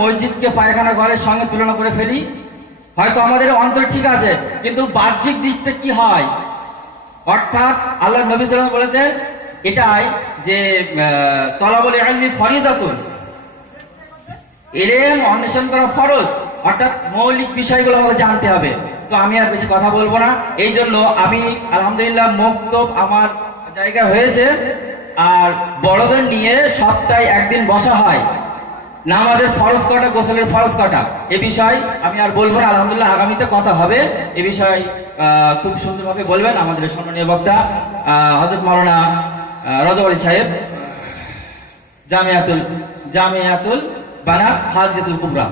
মসজিদকে পায়খানা ঘরের সঙ্গে তুলনা করে ফেলি। হয়তো আমাদের অন্তর ঠিক আছে, কিন্তু বাহ্যিক দৃষ্টিতে কি হয়? অর্থাৎ আল্লাহ নবী সাল্লাল্লাহু আলাইহি ওয়াসাল্লাম বলেছেন এটাই যে তলাবুল ইলমি ফরিজাতুন, ইলম অন্বেষণ করা ফরজ। অর্থাৎ মৌলিক বিষয়গুলো আমাদের জানতে হবে। তো আমি আর বেশি কথা বলবো না, এই জন্য আমি আলহামদুলিল্লাহ মক্তব আমার জায়গা হয়েছে। আর বড়দের নিয়ে সপ্তাহে একদিন বসা হয়, নামাজের ফরজ কটা, গোসলের ফরজ কটা, এ বিষয় আমি আর বলবো না। আলহামদুলিল্লাহ আগামীতে কথা হবে এ বিষয় খুব সুন্দরভাবে বলবেন আমাদের সম্মানীয় বক্তা হযরত মাওলানা রজব আলী সাহেব, জামিয়াতুল বানাত হাজিয়াতুল কুবরা।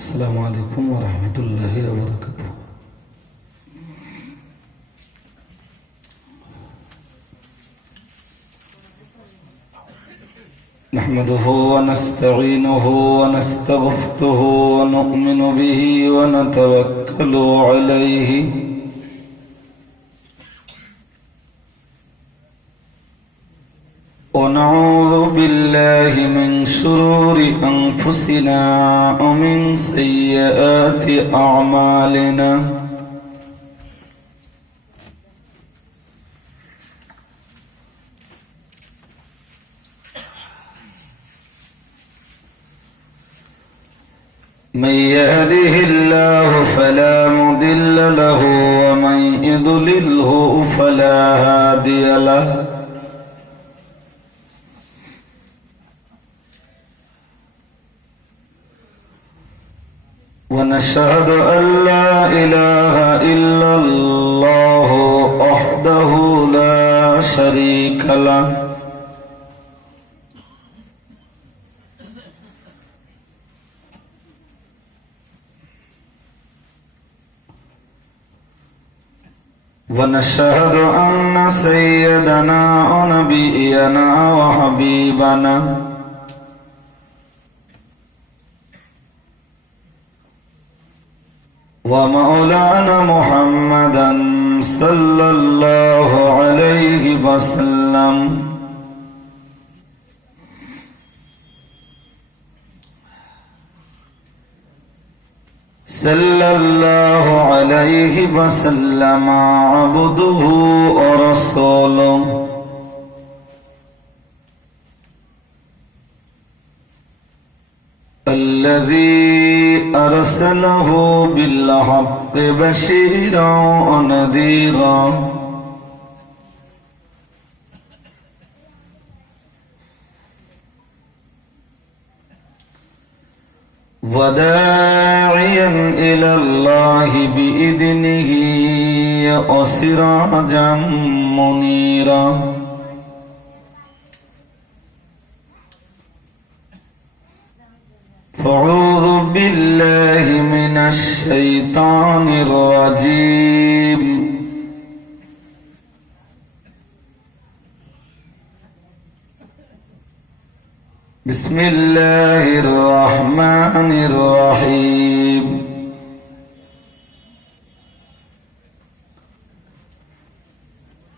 السلام عليكم ورحمة الله وبركاته. نحمده ونستعينه ونستغفره ونؤمن به ونتوكل عليه ونعوذ بالله من شرور أنفسنا ومن سيئات أعمالنا من يهده الله فلا مضل له ومن يضلله فلا هادي له ونشهد أن لا إله إلا الله وحده لا شريك له ونشهد أن سيدنا ونبينا وحبيبنا ومولانا محمدا صلى الله عليه وسلم صلى الله عليه وسلم عبده ورسوله الذي أرسله بالحق بشيرا ونذيرا وداعيا إلى الله بإذنه وسراجا منيرا فأعوذ بالله من الشيطان الرجيم بسم الله الرحمن الرحيم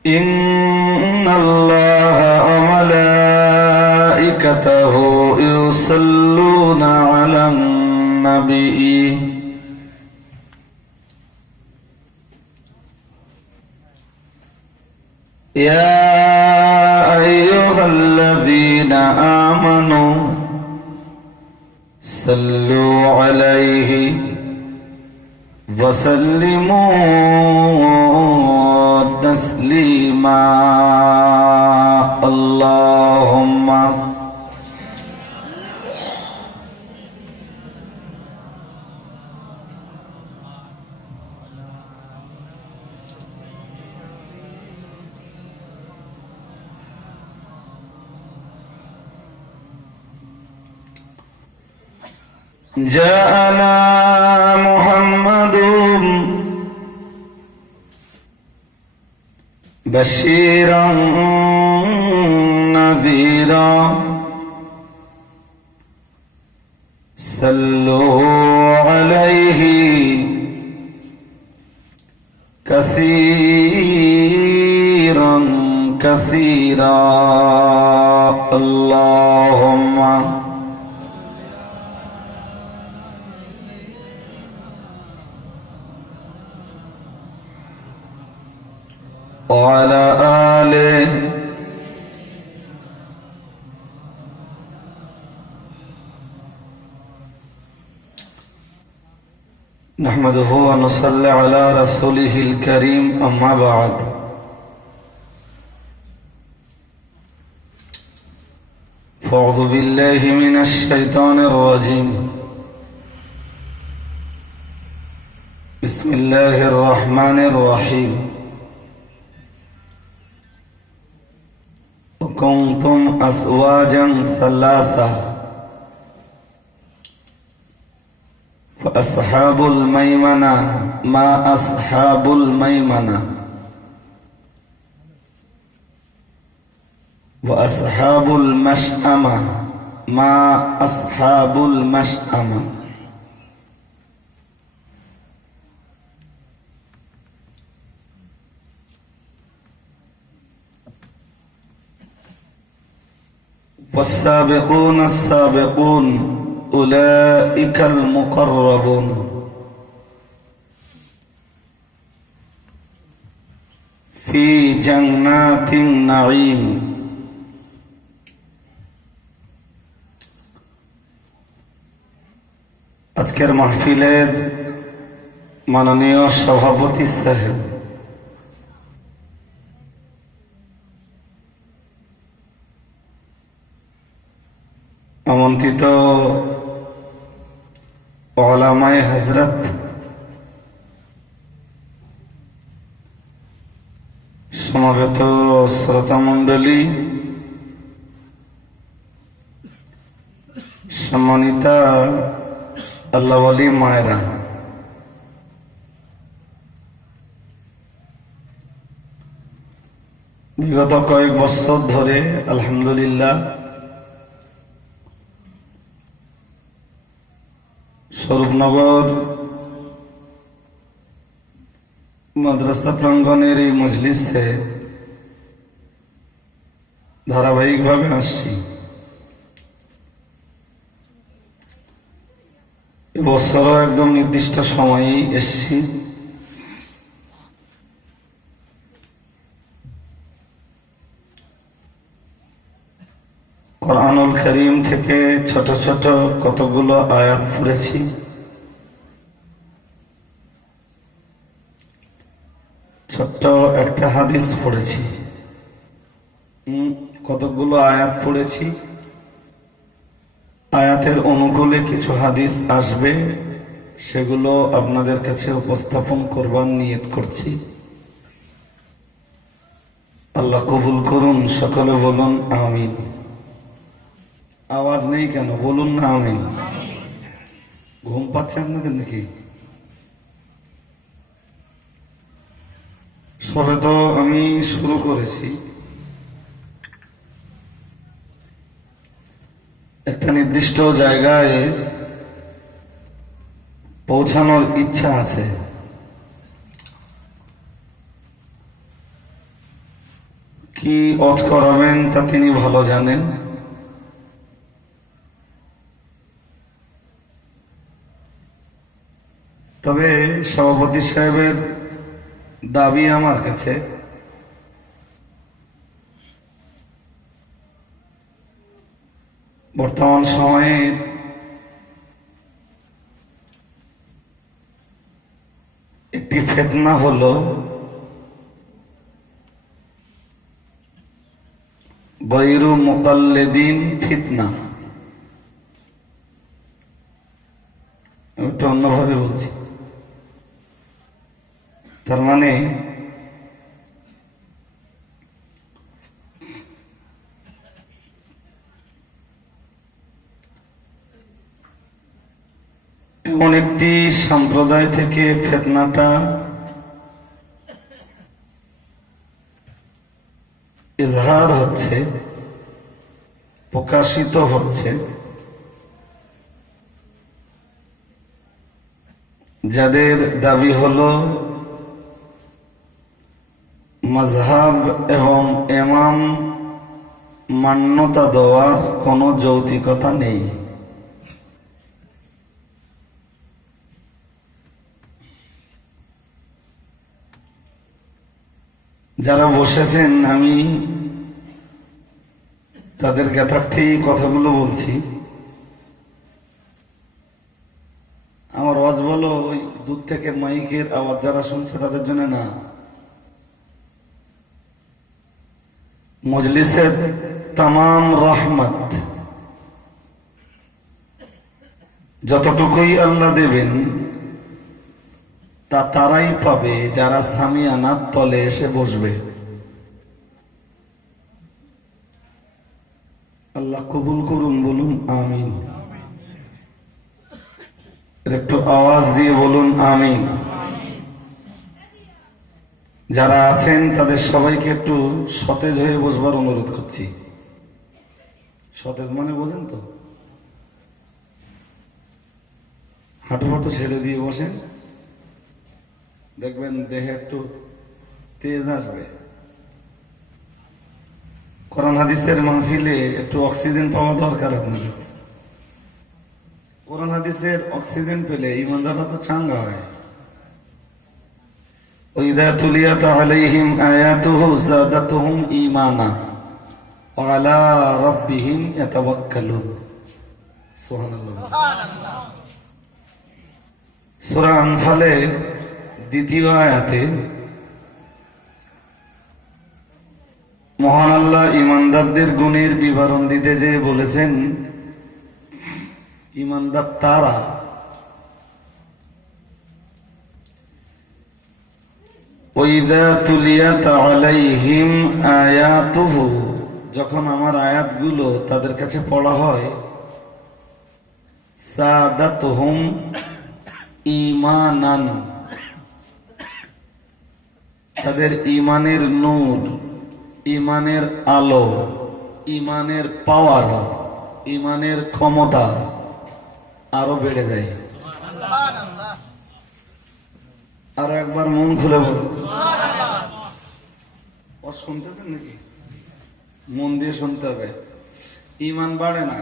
إن الله وملائكته يصلون على النبي يا أيها الذين آمنوا صلوا عليه وسلموا تسليما اللهم جاءنا محمد بشيرا نذيرا صلوا عليه كثيرا كثيرا كثيرا اللهم وعلى آله نحمده ونصلي على رسوله الكريم أما بعد فأعوذ بالله من الشيطان الرجيم بسم الله الرحمن الرحيم وكنتم أزواجا ثلاثة فأصحاب الميمنة ما أصحاب الميمنة وأصحاب المشأمة ما أصحاب المشأمة والسابقون السابقون أولئك المقربون في جنات النعيم আজকের মাহফিলের মাননীয় সভাপতি সাহেব, আমন্ত্রিত ওলামায়ে হযরত, সমাবেত শ্রোতা মণ্ডলী, সম্মানিতা আল্লাহওয়ালি মায়েরা, বিগত কয়েক বছর ধরে আলহামদুলিল্লাহ স্বরূপনগর মাদ্রাসা প্রাঙ্গণের এই মজলিসে ধারাবাহিকভাবে আসছি। এবছরও একদম নির্দিষ্ট সময়েই এসছি। কোরআনুল কারীম থেকে ছোট ছোট কতগুলো আয়াত পড়েছি। ছোট্ট একটা হাদিস পড়েছি। কতগুলো আয়াত পড়েছি, আয়াতের অনুকূলে কিছু হাদিস আসবে, সেগুলো আপনাদের কাছে উপস্থাপন করবার নিয়ত করছি। আল্লাহ কবুল করুন। সকলে বলুন আমিন। আওয়াজ নেই কেন? বলুন না আমিন। ঘুম পাচ্ছে আপনাদের নাকি? সবে তো আমি শুরু করেছি। একটা নির্দিষ্ট জায়গায় পৌঁছানোর ইচ্ছা আছে। কি ওয়াজ করাবেন তা তিনি ভালো জানেন। তবে সভাপতি সাহেবের দাবি আমার কাছে, বর্তমান সময়ের একটি ফিতনা হলো গায়রু মুকাল্লিদিন ফিতনা। আমি একটু অন্যভাবে বলছি। তার মানে এমন একটি সম্প্রদায় থেকে ফিতনাটা ইজহার হচ্ছে, প্রকাশিত হচ্ছে, যাদের দাবি হলো মাযহাব এবং ইমাম মান্যতা দেওয়ার কোনো যৌক্তিকতা নেই। যারা বসেছেন আমি তাদের জ্ঞাতার্থে এই কথাগুলো বলছি। আমার আওয়াজ বলো ওই দূর থেকে মাইকের আওয়াজ যারা শুনছে তাদের জন্য না, মজলিসের তামাম রহমত যতটুকুই আল্লাহ দেবেন তা তারাই পাবে যারা সামিয়ানার তলে এসে বসবে। আল্লাহ কবুল করুন, বলুন আমিন। একটু আওয়াজ দিয়ে বলুন আমিন। যারা আছেন তাদের সবাইকে একটু সতেজ হয়ে বসবার অনুরোধ করছি। সতেজ মানে বোঝেন তো, হাঁটু হাঁটু ছেড়ে দিয়ে বসেন, দেখবেন দেহে একটু তেজ আসবে। কোরআন হাদিসের মাহফিলে একটু অক্সিজেন পাওয়া দরকার আপনাদের। কোরআন হাদিসের অক্সিজেন পেলে ইমানদাররা তো চাঙ্গা হয়। وَإِذَا تُلِيَتْ عَلَيْهِمْ آيَاتُهُ زَادَتْهُمْ إِيمَانًا وَعَلَى رَبِّهِمْ يَتَوَكَّلُونَ। সুবহানাল্লাহ। সূরা আনফালের দ্বিতীয় আয়াতে মহান আল্লাহ ইমানদারদের গুণের বিবরণ দিতে যে বলেছেন, ইমানদার তারা ওয়াইদা তুলিয়াত আলাইহিম আয়াতুহু, যখন আমার আয়াতগুলো তাদের কাছে পড়া হয়, সাদাতুহুম ঈমানান, তাদের ঈমানের নূর, ঈমানের আলো, ঈমানের পাওয়ার, ঈমানের ক্ষমতা আরো বেড়ে যায়। আর একবার মন খুলে বলুন ও, শুনতেছেন নাকি? মন দিয়ে শুনতে হবে। ঈমান বাড়ে না,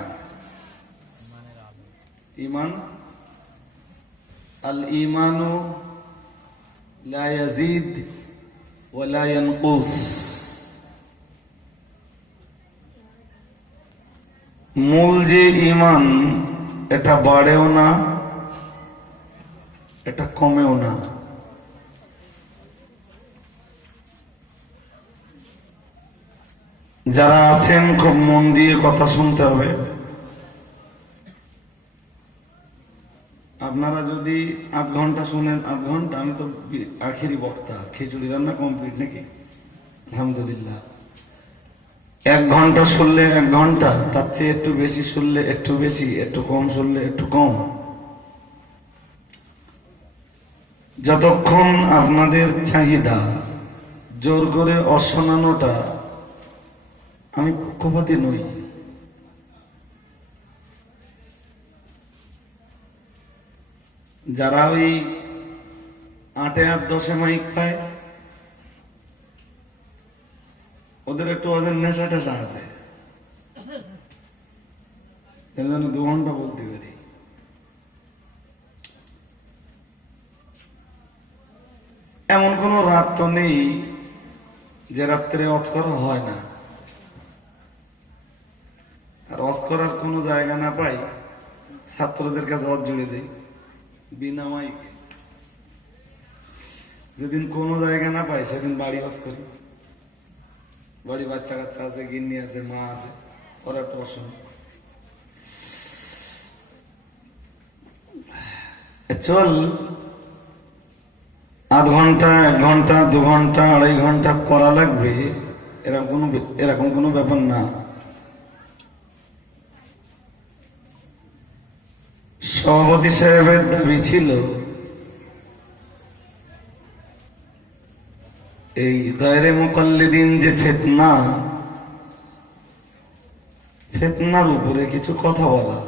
ঈমান আল ঈমানু লা ইয়াজিদ ওয়া লা ইয়ানকুস। মূল যে ঈমান এটা বাড়েও না, এটা কমেও না। যারা আছেন খুব মন দিয়ে কথা শুনতে হবে। আপনারা যদি আধ ঘন্টা শুনেন, আধ ঘন্টা, আমি তো আখেরি বক্তা, খিচুড়ি রান্না কমপ্লিট নাকি? আলহামদুলিল্লাহ। 1 ঘন্টা শুনলে 1 ঘন্টা, তার চেয়ে একটু বেশি শুনলে একটু বেশি, একটু কম শুনলে একটু কম। যতক্ষণ আপনাদের চাহিদা জোর করে অশোনানোটা, আমি পক্ষপাতী নই, যারা ওই 8 আর 10 মাইক পায় ওদের একটু ওদের নেশা টেশা আছে, যেন 2 ঘন্টা বলতে পারি। এমন কোন রাত তো নেই যে রাত্রে অজ করা হয় না। আর অজ করার কোনো জায়গা না পাই, ছাত্রদের কাছে অজ জুড়ে দেই বিনা মাইকে। যেদিন কোনো জায়গা না পাই সেদিন বাড়ি অজ করি। বাড়ি বাচ্চা কাচ্চা আছে, গিন্নি আছে, মা আছে, ওরা একটু অসম। চল আধ ঘন্টা, 1 ঘন্টা, 2 ঘন্টা, 2.5 ঘন্টা করা লাগবে এরকম কোনো ব্যাপার না। সভাপতি সাহেবের দাবি ছিল এই গায়রে মুকাল্লিদিন যে ফিতনার উপরে কিছু কথা বলা।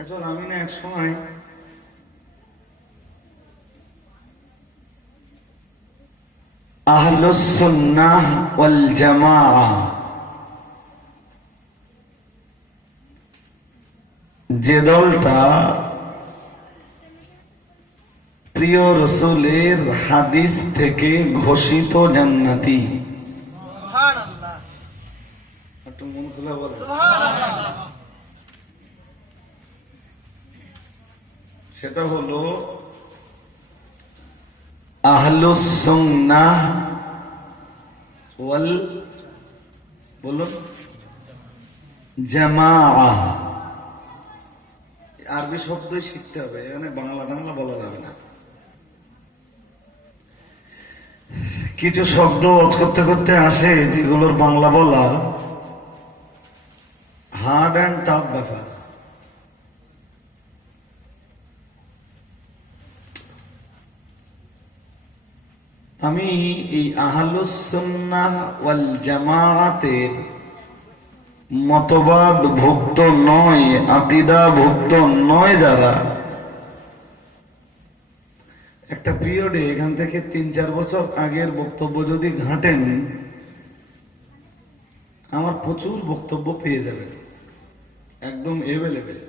আসলে আমি না এক সময় আহলুস সুন্নাহ ওয়াল জামাআ, যে দলটা প্রিয় রসুলের হাদিস থেকে ঘোষিত জান্নাতি। একটু মন খুলে বলেন। সেটা হলো আহলুস সুন্নাহ ওয়াল বলুন জামাআ। আরবি শব্দই শিখতে হবে, এখানে বাংলা বাংলা বলা যাবে না। কিছু শব্দ করতে করতে আসে যেগুলোর বাংলা বলা হার্ড অ্যান্ড টাফ ব্যাপার। আমি এই আহলুস সুন্নাহ ওয়াল জামাআতের মতবাদ ভুক্ত নয়, আকীদা ভুক্ত নয় যারা, একটা পিরিয়ডে এখান থেকে 3-4 বছর আগের বক্তব্য যদি ঘাঁটেন, আমার প্রচুর বক্তব্য পেয়ে যাবেন, একদম এভেলেবেল।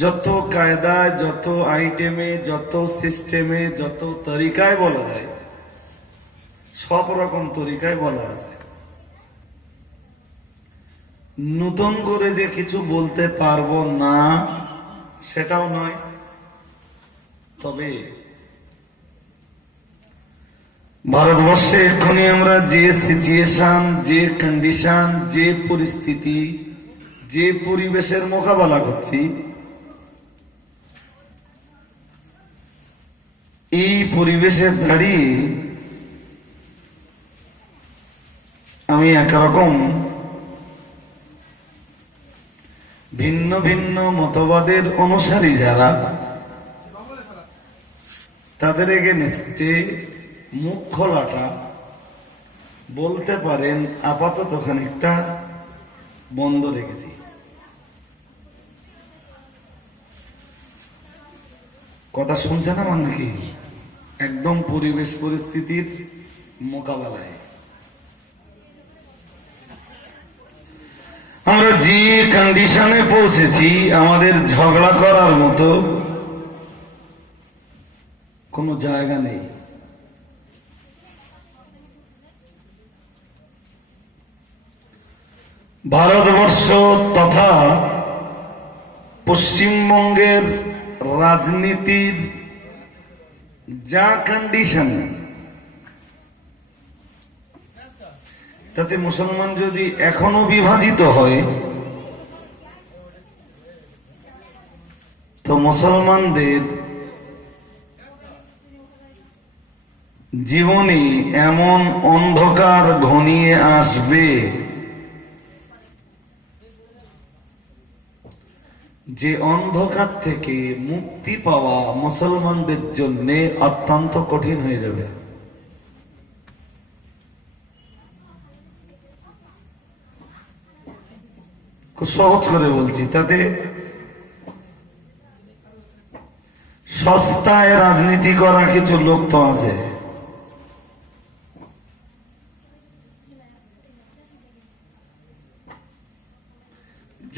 যত কায়দায়, যত আইটেমে, যত সিস্টেমে, যত তরিকায় বলা যায়, সব রকম তরিকায় বলা আছে। নতুন করে যে কিছু বলতে পারবো না সেটাও নয়, তবে ভারতবর্ষে এক্ষুনি আমরা যে সিচুয়েশন, যে কন্ডিশন, যে পরিস্থিতি, যে পরিবেশের মোকাবেলা করছি, এই পরিবেশে দাঁড়িয়ে আমি একরকম ভিন্ন ভিন্ন মতবাদের অনুসারী যারা, তাদের এগেনস্টে মুখ খোলাটা বলতে পারেন আপাতত খানিকটা বন্ধ রেখেছি। কথা শুনছে না মানে কি? একদম পরিবেশ পরিস্থিতির মোকাবেলায় আমরা যে কন্ডিশনে পৌঁছেছি, আমাদের ঝগড়া করার মতো কোনো জায়গা নেই। ভারতবর্ষ তথা পশ্চিমবঙ্গের রাজনীতির যা কন্ডিশন, তাতে মুসলমান যদি এখনো বিভাজিত হয়, তো মুসলমানদের জীবনে এমন অন্ধকার ঘনিয়ে আসবে যে অন্ধকার থেকে মুক্তি পাওয়া মুসলমানদের জন্য অত্যন্ত কঠিন হয়ে যাবে। খুব সহজ করে বলছি, তাতে সস্তায় রাজনীতি করা কিছু লোক তো আছে,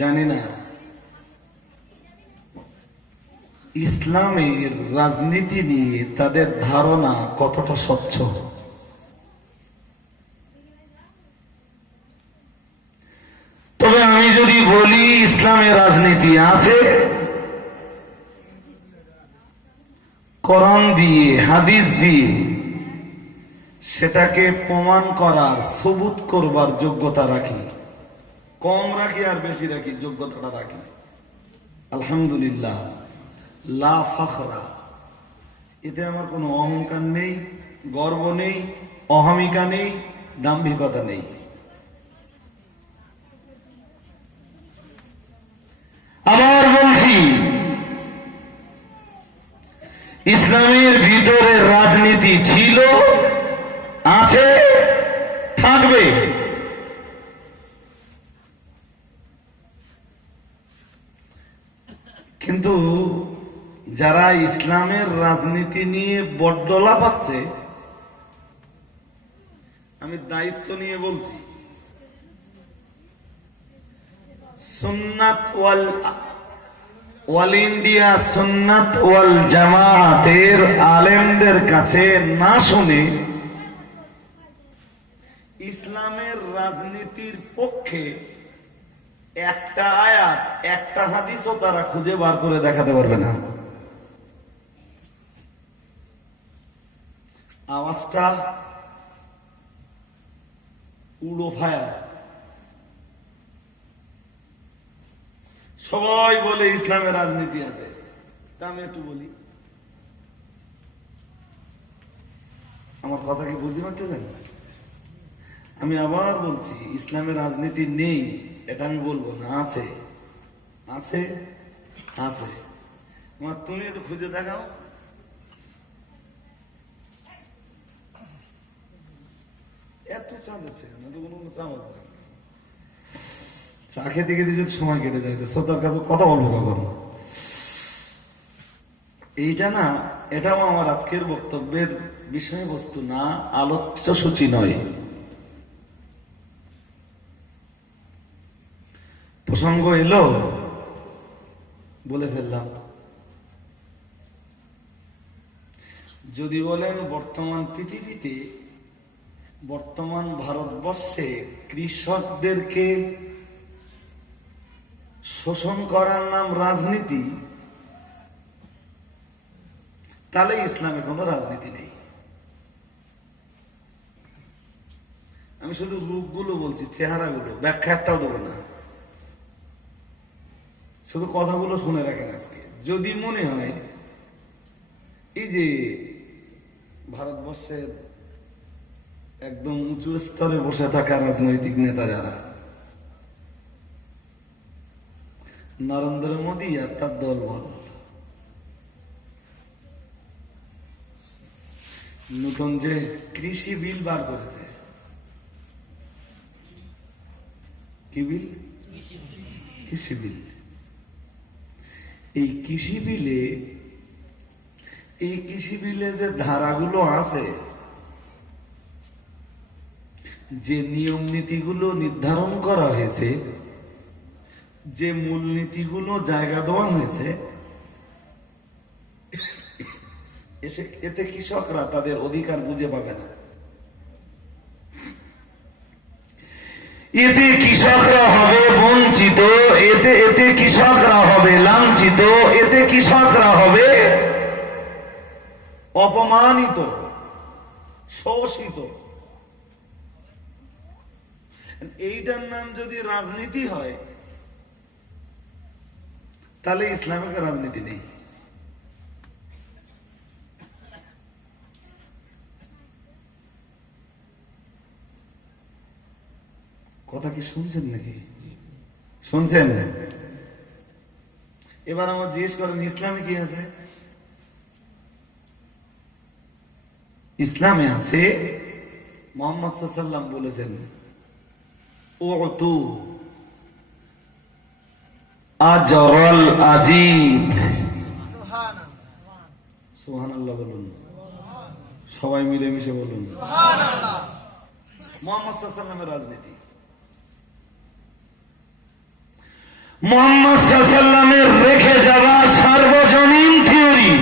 জানি না ইসলামের রাজনীতি নিয়ে তাদের ধারণা কতটা স্বচ্ছ। তবে আমি যদি বলি ইসলামের রাজনীতি আছে, কোরআন দিয়ে, হাদিস দিয়ে সেটাকে প্রমাণ করার, সবুত করবার যোগ্যতা রাখি। কম রাখি আর বেশি রাখি, যোগ্যতাটা রাখি। আলহামদুলিল্লাহ, লা ফখরা, এতে আমার কোনো অহংকার নেই, গর্ব নেই, অহমিকা নেই, দাম্ভিকতা নেই। আবার বলছি, ইসলামের ভিতরে রাজনীতি ছিল, আছে, থাকবে। কিন্তু যারা ইসলামের রাজনীতি নিয়ে বড্ড লাফাচ্ছে, আমি দায়িত্ব নিয়ে বলছি, সুন্নাত ওয়াল ইন্ডিয়া সুন্নাত ওয়াল জামাতের আলেমদের কাছে না শুনে ইসলামের রাজনীতির পক্ষে একটা আয়াত, একটা হাদিসও তারা খুঁজে বার করে দেখাতে পারবে না। আওয়াজটা উড়ো ফায়ার। সবাই বলে ইসলামের রাজনীতি আছে, তা আমি একটু বলি, আমার কথা কি বুঝতে পারতেছেন? আমি আবার বলছি, ইসলামের রাজনীতি নেই এটা আমি বলবো না, আছে আছে আছে। তুমি একটু খুঁজে দেখাও। এত চা দিচ্ছে না তো, কোনো চা হবে না। চা খেতে খেতে যদি সময় কেটে যায়, শ্রোতার কাছে কথা বলবো কখন? এইটা না, এটাও আমার আজকের বক্তব্যের বিষয়বস্তু না, আলোচ্য সূচি নয়। প্রসঙ্গ এলো বলে ফেললাম। যদি বলেন বর্তমান পৃথিবীতে, বর্তমান ভারতবর্ষে কৃষকদেরকে শোষণ করার নাম রাজনীতি, তাহলে ইসলামে কোনো রাজনীতি নেই। আমি শুধু রূপগুলো বলছি, চেহারাগুলো, ব্যাখ্যা একটাও দেবো না, শুধু কথাগুলো শুনে রাখেন। আজকে যদি মনে হয় এই যে ভারতবর্ষের একদম উঁচু স্তরে বসে থাকা রাজনৈতিক নেতা যারা, নরেন্দ্র মোদী আর তার দলবল, নতুন যে কৃষি বিল বার করেছে, কি বিল? কৃষি বিল। এই কৃষি বিলে যে ধারাগুলো আছে, যে নিয়ম নীতিগুলো নির্ধারণ করা হয়েছে, যে মূলনীতিগুলো জায়গা দেওয়া হয়েছে, এতে কৃষকরা তাদের অধিকার বুঝে পাবে না। এতে কৃষকরা হবে বঞ্চিত, এতে কৃষকরা হবে লাঞ্ছিত, এতে কৃষকরা হবে অপমানিত, শোষিত। এইটার নাম যদি রাজনীতি হয়, তাহলে ইসলামিক রাজনীতি নেই। কথা কি শুনছেন নাকি? শুনছেন? এবার আমার জিজ্ঞেস করেন, ইসলামে কি আছে? ইসলামে আছে, মুহাম্মদ সাল্লাল্লাহু আলাইহি ওয়াসাল্লাম বলেছেন, উতু আজরাল আজিদ। সুবহানাল্লাহ বলুন, সবাই মিলেমিশে বলুন সুবহানাল্লাহ। মুহাম্মদ সাল্লাল্লাহু আলাইহি ওয়াসাল্লামের রাজনীতি, মুহাম্মদ সাল্লাল্লাহু আলাইহি ওয়াসাল্লামের রেখে যাওয়া সার্বজনীন থিওরি,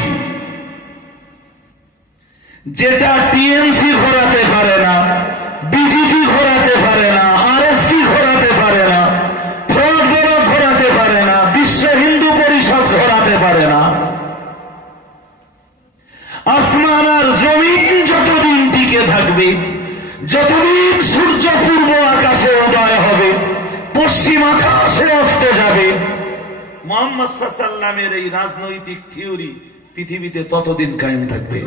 যেটা টিএমসি ঘোরাতে পারে না, বিজেপি ঘোরাতে পারে না, আরএসপি ঘোরাতে পারে না, ফ্রড ব্লক ঘোরাতে পারে না, বিশ্ব হিন্দু পরিষদ ঘোরাতে পারে না। আসমান আর জমিন যতদিন টিকে থাকবে, যতদিন সূর্য পূর্ব আকাশে উদয় হবে, পশ্চিম আকাশে অস্ত যাবে, মুহাম্মদ সাল্লাল্লাহু আলাইহি ওয়াসাল্লামের এই রাজনৈতিক থিওরি পৃথিবীতে ততদিন কায়েম থাকবে।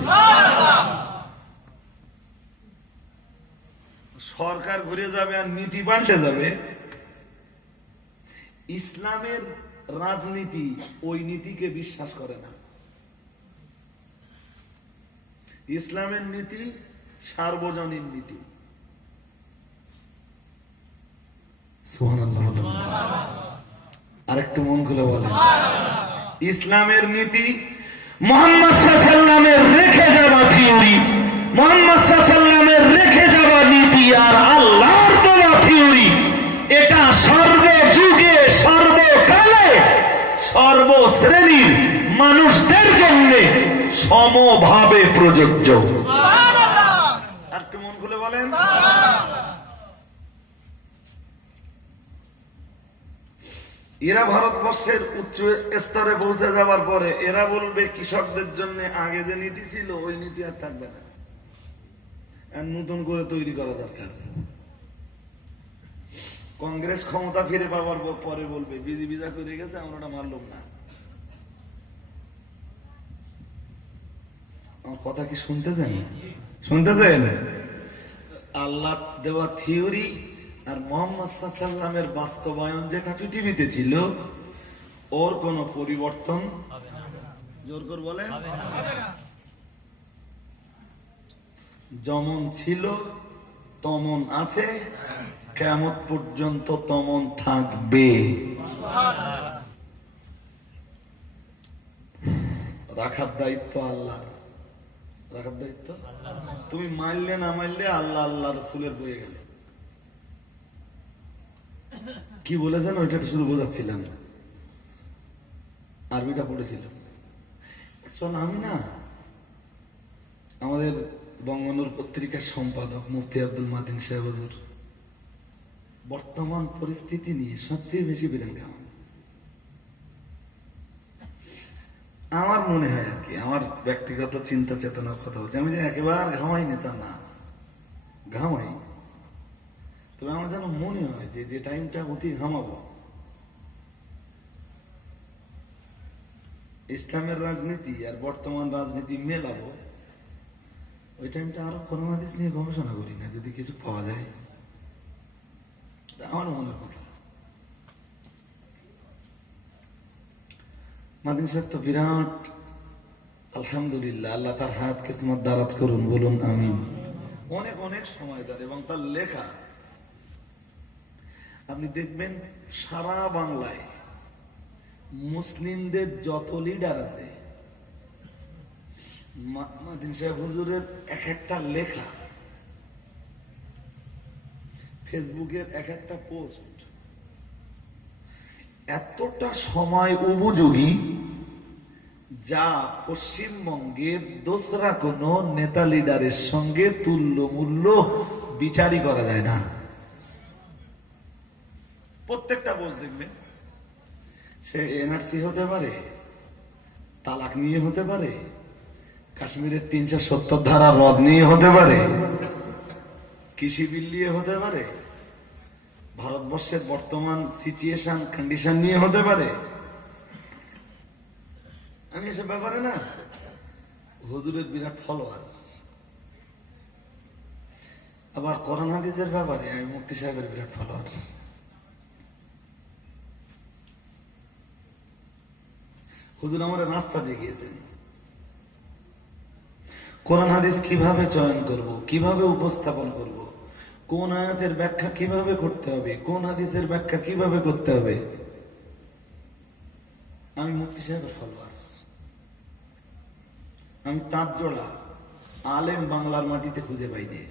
সরকার ঘুরে যাবে আর নীতি পাল্টে যাবে, ইসলামের রাজনীতি ওই নীতিকে বিশ্বাস করে না। ইসলামের নীতি সার্বজনীন নীতি। সুবহানাল্লাহ। আরেকটু মন খুলে বলেন, ইসলামের নীতি মুহাম্মদ সাল্লাল্লাহু আলাইহি ওয়াসাল্লামের রেখে যাওয়া থিওরি, মুহাম্মদ সাল্লাল্লাহু আলাইহি ওয়াসাল্লামের রেখে যাওয়া নীতি আর আল্লাহর দেওয়া থিওরি, এটা সর্বযুগে সর্বকালে সর্বশ্রেণীর মানুষদের জন্য সমভাবে প্রযোজ্য। আর একটু মন খুলে বলেন। এরা ভারতবর্ষের উচ্চ স্তরে পৌঁছে যাওয়ার পরে এরা বলবে কৃষকদের জন্য আগে যে নীতি ছিল ওই নীতি আর থাকবে না, আর নতুন করে তৈরি করা দরকার। কংগ্রেস ক্ষমতা ফিরে পাওয়ার পরে বলবে বিজেপি যা করে গেছে আমরা ওটা মানলাম না। আমার কথা কি শুনতেছেন? শুনতেছেন? আল্লাহ দেওয়া থিওরি আর মুহাম্মদ সাল্লাল্লাহু আলাইহি ওয়াসাল্লামের বাস্তবায়ন যেটা পৃথিবীতে ছিল ওর কোন পরিবর্তন জোর করে বলেন যেমন ছিল তেমন আছে, কিয়ামত পর্যন্ত তেমন থাকবে। রাখার দায়িত্ব আল্লাহ, রাখার দায়িত্ব তুমি মানলে না মানলে আল্লাহ আল্লাহ রসুলের বয়ে গেল। কি বলেছেন ওইটা শুধু বোঝাচ্ছিলাম, আরবিটা পড়েছিলাম। শোন, আমি না আমাদের বঙ্গনুর পত্রিকার সম্পাদক মুফতি আব্দুল মাতিন সাহেব হুজুর বর্তমান পরিস্থিতি নিয়ে সবচেয়ে বেশি বিরান খাওয়ান। আমার মনে হয় আর কি, আমার ব্যক্তিগত চিন্তা চেতনার কথা বলছি, আমি যে একেবারে ঘামাই নেতা না, ঘামাই, তবে আমার যেন মনে হয় যে যে টাইমটা অতি ঘামাবো ইসলামের রাজনীতি আর বর্তমান রাজনীতি মেলাবো, ওই টাইমটা আরো কোরআন হাদিস নিয়ে গবেষণা করি না, যদি কিছু পাওয়া যায়। আমার মনের কথা। মাদিন সাহেব তো বিরাট, আলহামদুলিল্লাহ, আল্লাহ তার হাত কিসমত দারাজ করুন, বলুন আমিন। অনেক অনেক সময় ধরে এবং তার লেখা আপনি দেখবেন সারা বাংলায় মুসলিমদের যত লিডার আছে মাদিন সাহেব হুজুরের এক একটা লেখা, ফেসবুকের এক একটা পোস্ট এতটা সময় উপযোগী যা পশ্চিমবঙ্গের দোসরা কোন নেতা লিডারের সঙ্গে তুল্য মূল্য বিচারই করা যায় না। প্রত্যেকটা পোস্ট দেখবেন, সে এনআরসি হতে পারে, তালাক নিয়ে হতে পারে, কাশ্মীরের 370 ধারা রদ নিয়ে হতে পারে, কৃষি বিল নিয়ে হতে পারে, ভারতবর্ষের বর্তমান সিচুয়েশন কন্ডিশন নিয়ে হতে পারে। আমি এসব ব্যাপারে না হুজুরের বিরাট ফলোয়ার। আবার কোরআন হাদিসের ব্যাপারে আমি মুফতি সাহেবের বিরাট ফলোয়ার। হুজুর আমার রাস্তা দেখিয়েছেন, কোরআন হাদিস কিভাবে চয়ন করব, কিভাবে উপস্থাপন করব, কোন আয়াতের ব্যাখ্যা কিভাবে করতে হবে, কোন হাদিসের ব্যাখ্যা কিভাবে করতে হবে। আমি মুফতি সাহেবের ফলোয়ার। আমি তাঁত জোড়া আলেম বাংলার মাটিতে খুঁজে পাইনি।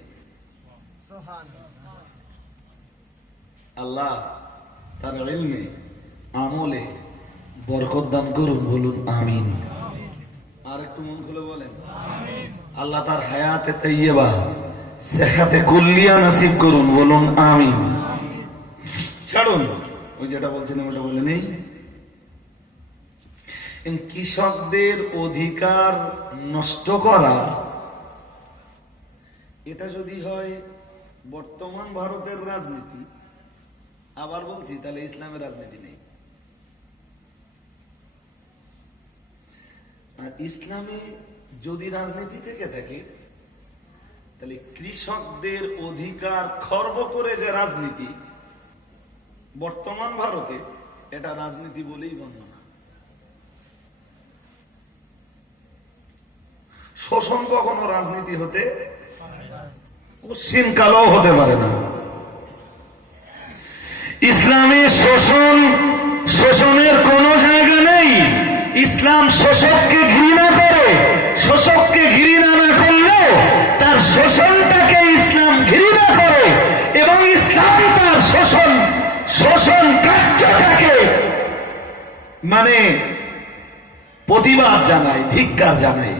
আল্লাহ তার ইলমে আমলে বরকত দান করুন, বলুন আমিন। আর একটু মন খুলে বলেন আল্লাহ তার হায়াতে তাইয়্যিবা সেহাতে কুল্লিয়া নসিব করুন, বলুন আমিন। ছাড়ুন, ওই যেটা বলছিলাম ওটা বলে নেই। কৃষকদের অধিকার নষ্ট করা, এটা যদি হয় বর্তমান ভারতের রাজনীতি, আবার বলছি তাহলে ইসলামের রাজনীতি নেই। আর ইসলামে যদি রাজনীতি থেকে থাকে তাহলে কৃষকদের অধিকার খর্ব করে যে রাজনীতি বর্তমান ভারতে, এটা রাজনীতি বলেই গণ্য না। শোষণ কখনো রাজনীতি হতে কোশ্চিন কালও হতে পারে না। ইসলামে শোষণের কোনো জায়গা নেই, ইসলাম শোষককে ঘৃণা করে, শোষককে ঘৃণা না করলেও তার শোষণটাকে ইসলাম ঘৃণা করে এবং ইসলাম তার শোষণ কার্যটাকে মানে প্রতিবাদ জানায়, ধিক্কার জানায়।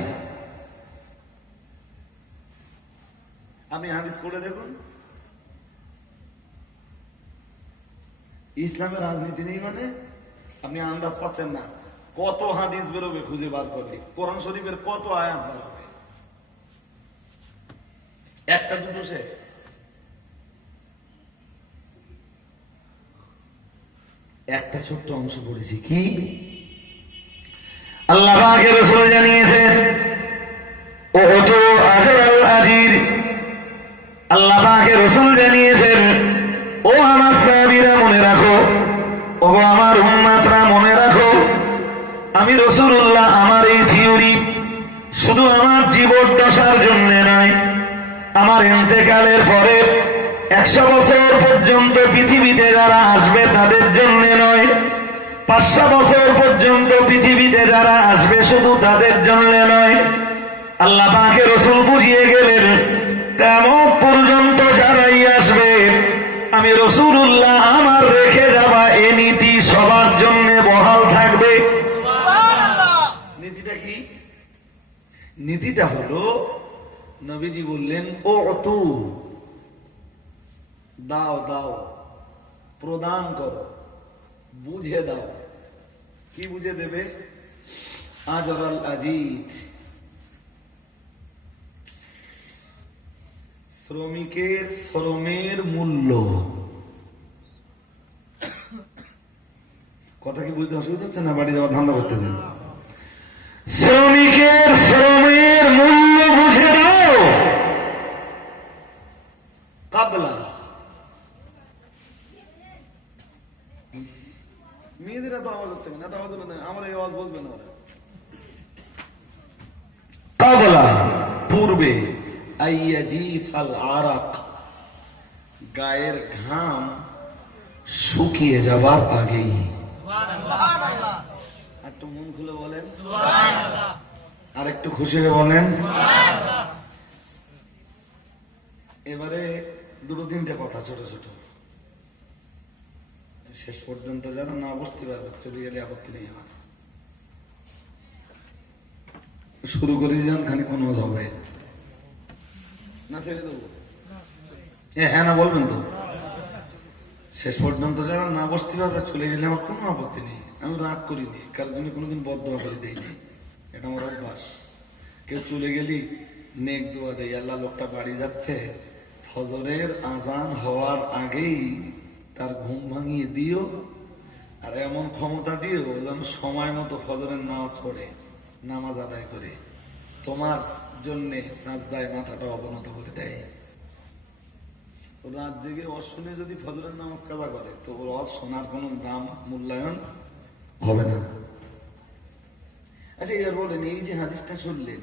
আপনি হাদিস পড়ে দেখুন, ইসলামের রাজনীতি নেই মানে আপনি আন্দাজ পাচ্ছেন না কত হাদিস বেরোবে খুঁজে বার করলে, কোরআন শরীফের কত আয়াত বার হবে, একটা দুটো সে একটা ছোট্ট অংশ পড়েছি। কি আল্লাহ পাকের রাসূল জানিয়েছেন, ও তো আজরাল আজির, আল্লাহ পাকের রাসূল জানিয়েছেন, ও আমার সাহাবীরা মনে রাখো, ও আমার উম্মতরা মনে রাখো, আমি রাসূলুল্লাহ আমার এই থিওরি শুধু আমার জীবদ্দশার জন্য নয়, আমার ইন্তেকালের পরে 100 বছর পর্যন্ত পৃথিবীতে যারা আসবে তাদের জন্য নয়, 500 বছর পর্যন্ত পৃথিবীতে যারা আসবে শুধু তাদের জন্য নয়। আল্লাহ পাকের রাসূল বুঝিয়ে গেলেন কিয়ামত পর্যন্ত যারাই আসবে আমি রাসূলুল্লাহ আমার রেখে যাওয়া এই নীতি সবার জন্য বহাল থাকবে। নীতিটা কি? নীতিটা হলো নবীজি বললেন, ও অতু দাও দাও, প্রদান করো, বুঝে দাও। কি বুঝে দেবে? আজরাল আজিদ, শ্রমিকের শ্রমের মূল্য। কথা কি বুঝতে অসুবিধা হচ্ছে না? বাড়ি যাওয়ার ধান্দা করতেছেন? শ্রমিকের শ্রমের মূল্য বুঝে দাও। কাবলা, মেয়েদের এত আওয়াজ হচ্ছে না, এত আওয়াজ হলো না, আমার এই আওয়াজ বলবে না ওরা। কাবলা পূর্বে, আইয়াজিফাল আরাক গায়ের ঘাম শুকিয়ে যাবার আগেই। একটু মন খুলে বলেন আর একটু খুশি হয়ে বলেন। এবারে দুটো তিনটে কথা ছোট ছোট, শেষ পর্যন্ত যারা না বুঝতে পারবে চলে গেলে আপত্তি নেই আমার। শুরু করি যান, খানিক কোনো হবে না, ছেড়ে দেবো। হ্যাঁ না বলবেন তো? শেষ পর্যন্ত যারা না বসতে পারবে চলে গেলে আমার কোনো আপত্তি নেই, আমি রাগ করিনি, কারোর জন্য কোনোদিন বদদোয়া করে দেয়নি, এটা আমার অভ্যাস। কেউ চলে গেলি নেক দোয়া দেয়, আল্লাহ লোকটা বাড়ি যাচ্ছে, ফজরের আজান হওয়ার আগেই তার ঘুম ভাঙিয়ে দিও, আর এমন ক্ষমতা দিও যেন সময় মতো ফজরের নামাজ পড়ে, নামাজ আদায় করে তোমার জন্য সাজদায় মাথাটা অবনত করে দেয়। রাত জেগে অশুনে যদি ফজরের নামাজ কাজা করে তো ওর শোনার কোন দাম মূল্যায়ন হবে না। আচ্ছা এবার বলেন, এই যে হাদিসটা শুনলেন,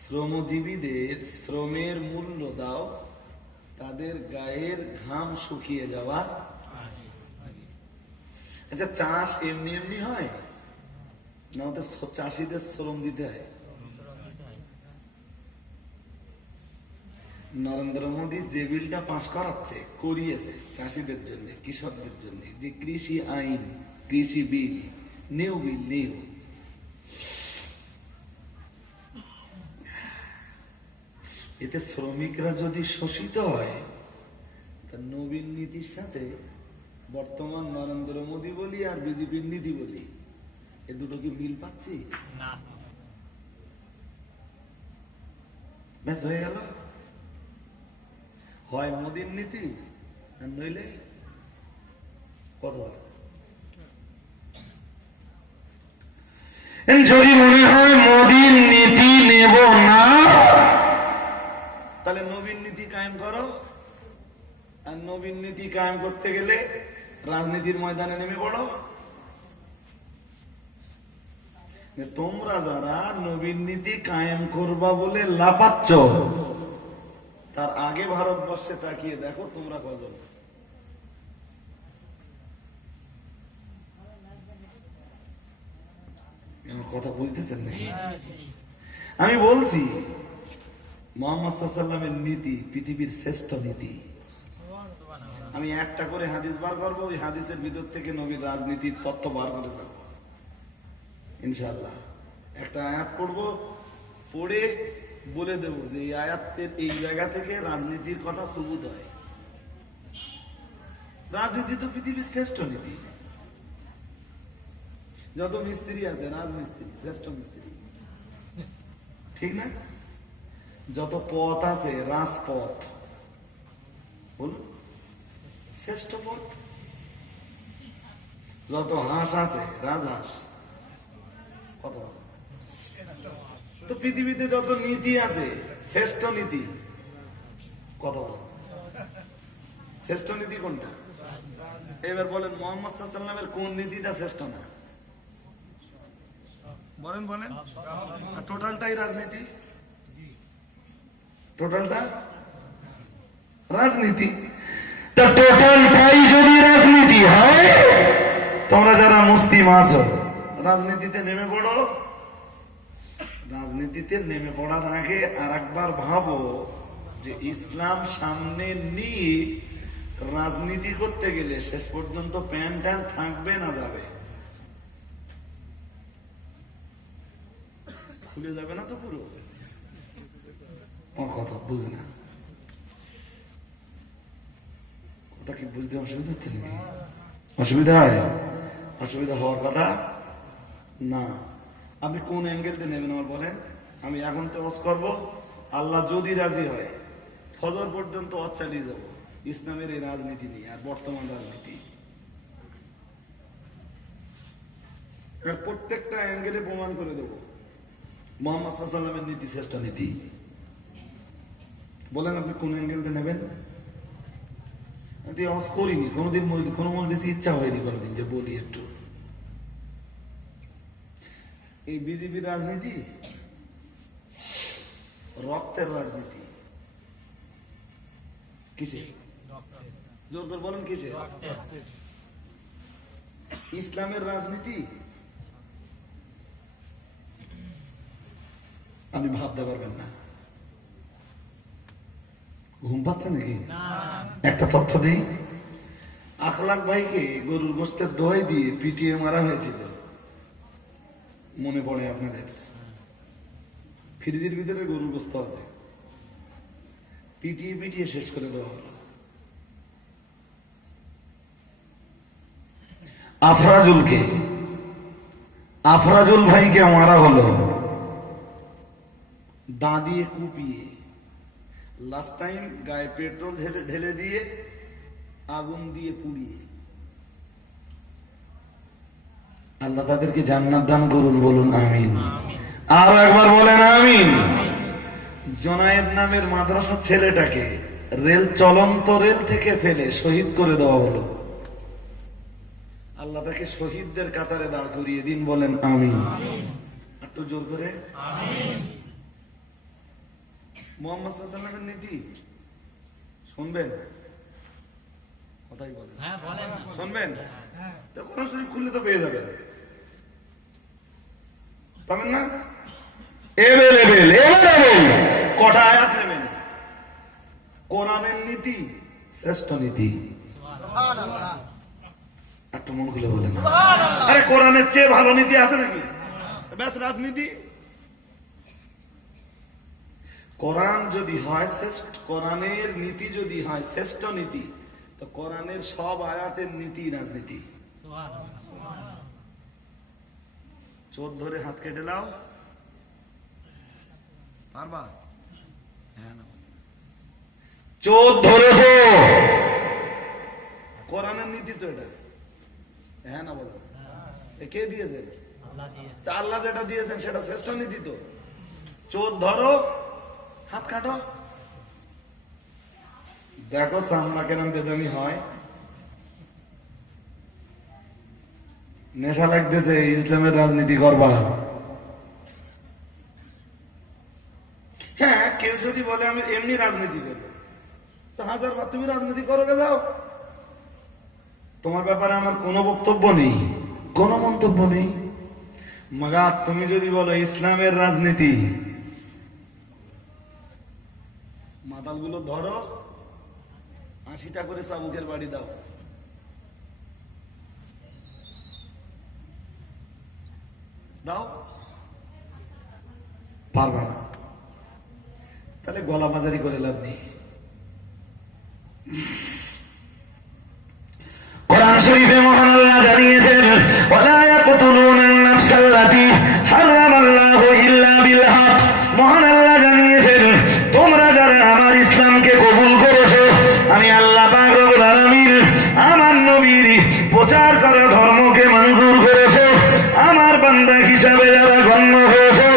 শ্রমজীবীদের শ্রমের মূল্য দাও তাদের গায়ের ঘাম শুকিয়ে যাওয়ার। আচ্ছা চাষ এমনি এমনি হয় না? ওদের চাষিদের শ্রম দিতে হয়। নরেন্দ্র মোদী যে বিলটা পাশ করিয়েছে চাষিদের জন্য, কৃষকদের জন্য, যে কৃষি আইন, কৃষি বিল, নিউ বিল, নিউ, এতে শ্রমিকরা যদি শোষিত হয়, তা নবীন নীতির সাথে বর্তমান নরেন্দ্র মোদী বলি আর বিজেপির নীতি বলি, এ দুটো কি মিল পাচ্ছি? ব্যাস হয়ে গেল, হয় মোদীর নীতি আর নইলে কত। যদি মনে হয় মোদীর নীতি নেব না, তাহলে নবীন নীতি কায়েম করো। আর নবীন নীতি কায়েম করতে গেলে রাজনীতির ময়দানে নেমে পড়ো। তোমরা যারা নবীন নীতি কায়েম করবা বলে লাপাচ্ছ, তার আগে ভারতবর্ষে তাকিয়ে দেখো তোমরা কজন। আমার কথা বুঝতেছেন নাকি? আমি বলছি মুহাম্মদ সাল্লাল্লাহু আলাইহি ওয়াসাল্লামের নীতি পৃথিবীর শ্রেষ্ঠ নীতি। আমি একটা করে হাদিস বার করবো, ওই হাদিসের ভিতর থেকে নবীর রাজনীতির তত্ত্ব বার করে থাকবো ইনশাআল্লাহ। একটা আয়াত পড়বো, পড়ে বলে দেব যে এই আয়াতের এই জায়গা থেকে রাজনীতির কথা সুবুত হয়। রাজনীতি তো পৃথিবীর শ্রেষ্ঠ নীতি। যত মিস্ত্রি আছে রাজমিস্ত্রি শ্রেষ্ঠ মিস্ত্রি, ঠিক না? যত পথ আছে রাজপথ, বলুন শ্রেষ্ঠ পথ। যত হাঁস আছে রাজহাঁস, কত আছে? তো পৃথিবীতে যত নীতি আছে শ্রেষ্ঠ নীতি কত? শ্রেষ্ঠ নীতি কোনটা? এবার বলেন মুহাম্মদ সাল্লাল্লাহু আলাইহি ওয়াসাল্লামের কোন নীতিটা শ্রেষ্ঠ না? বলেন বলেন। টোটালটাই রাজনীতি, টোটালটা রাজনীতি। তা টোটালটাই যদি রাজনীতি হয়, তোমরা যারা মুসলিম আছো রাজনীতিতে নেমে পড়ো। রাজনীতিতে নেমে পড়ার আগে আর একবার ভাবো যে ইসলাম সামনে নিয়ে রাজনীতি করতে গেলে শেষ পর্যন্ত প্যান ট্যান থাকবে না যাবে? খুলে যাবে না তো পুরো? আমার কথা বুঝে না, কথা কি বুঝতে অসুবিধা হচ্ছে নাকি? অসুবিধা হয়? অসুবিধা হওয়ার কথা না। আপনি কোন অ্যাঙ্গেল দিয়ে নেবেন আমার বলেন। আমি এখন তো ওয়াজ করব, আল্লাহ যদি রাজি হয় ফজর পর্যন্ত ওয়াজ চালিয়ে যাব ইসলামের এই রাজনীতি নিয়ে আর বর্তমান রাজনীতি। আর প্রত্যেকটা অ্যাঙ্গেলে প্রমাণ করে দেব মুহাম্মদ সাল্লাল্লাহু আলাইহি ওয়াসাল্লামের নীতি শ্রেষ্ঠ নীতি। বলেন আপনি কোন অ্যাঙ্গেল দিয়ে নেবেন? আমি ওয়াজ করিনি কোনোদিন, কোনো মনে ইচ্ছা হয়নি কোনোদিন যে বলি একটু। এই বিজেপির রাজনীতি রক্তের রাজনীতি। কিসে? জোর করে বলেন কিসে? ইসলামের রাজনীতি আপনি ভাবতে পারবেন না। ঘুম পাচ্ছে নাকি? একটা তথ্য দিই। আখলাক ভাইকে গরুর গোশতের দই দিয়ে পিটিয়ে মারা হয়েছিল, মনে পড়ে আপনাদের? ফ্রিজের ভিতরে গরুর গোশত আছে, পিটিয়ে পিটিয়ে শেষ করে দেওয়া হলো। আফরাজুল ভাইকে মারা হলো দা দিয়ে কুপিয়ে। লাস্ট টাইম গায়ে পেট্রোল ঢেলে দিয়ে আগুন দিয়ে পুড়িয়ে। আল্লাহ তাদেরকে জান্নাত দান করুন, বলুন আমিন। আরো একবার বলেন আমিন। জোনায়েদ নামের মাদ্রাসার ছেলেটাকে চলন্ত রেল থেকে ফেলে শহীদ করে দেওয়া হলো। আল্লাহ তাকে শহীদদের কাতারে দাঁড় করিয়ে দিন, বলেন আমিন। একটু জোর করে মুহাম্মদ সাল্লাল্লাহু আলাইহি ওয়াসাল্লামের নীতি শুনবেন? কথাই বলেন, শুনবেন? তো কোরআন শরীফ খুললে তো পেয়ে যাবেন, পাবেন না? কটা আয়াত নেবেন? কোরআনের নীতি শ্রেষ্ঠ নীতি। একটু মন খুলে বলেন। আরে কোরআনের চেয়ে ভালো নীতি আছে নাকি? ব্যাস রাজনীতি। কোরআন যদি হয় শ্রেষ্ঠ, কোরআনের নীতি যদি হয় শ্রেষ্ঠ নীতি, তো কোরআনের সব আয়াতের নীতি রাজনীতি। চোর ধরে হাত কেটে নাও, পারবা? হ্যাঁ না, চোর ধরেছো, কোরআনের নীতি তো এটা। হ্যাঁ না বলো? কে দিয়েছেন? আল্লাহ যেটা দিয়েছেন সেটা শ্রেষ্ঠ নীতি তো। চোর ধরো, হাত কাটো। দেখো চামড়া কেন বেদমি হয়। নেশা লাগতেছে ইসলামের রাজনীতি করবা। হ্যাঁ, কেউ যদি বলে আমি এমনি রাজনীতি করবো, তো হাজার বার তুমি রাজনীতি করো, যাও। তোমার ব্যাপারে আমার কোনো বক্তব্য নেই, কোনো মন্তব্য নেই। মগা তুমি যদি বলো ইসলামের রাজনীতি, মাতালগুলো ধরো, 80টা করে চাবুকের বাড়ি দাও। দাও, পারবা না, তাহলে গলা বাজারি করে লাভ নেই। কোরআন শরীফে মহান আল্লাহ জানিয়েছেন, ওয়ালা ইয়াকতুলুনান নাফসাল্লাতী হারামাল্লাহু ইল্লা বিল হক। মহান আল্লাহ জানিয়েছেন, তোমরা যারা আমার ইসলামকে কবুল করেছো, আমি আল্লাহ পাক রব্বুল আলামিন আমার নবীর প্রচার করা ধর্মকে মঞ্জুর করেছো, আমার বান্দা হিসাবে যারা গণ্য হয়েছে,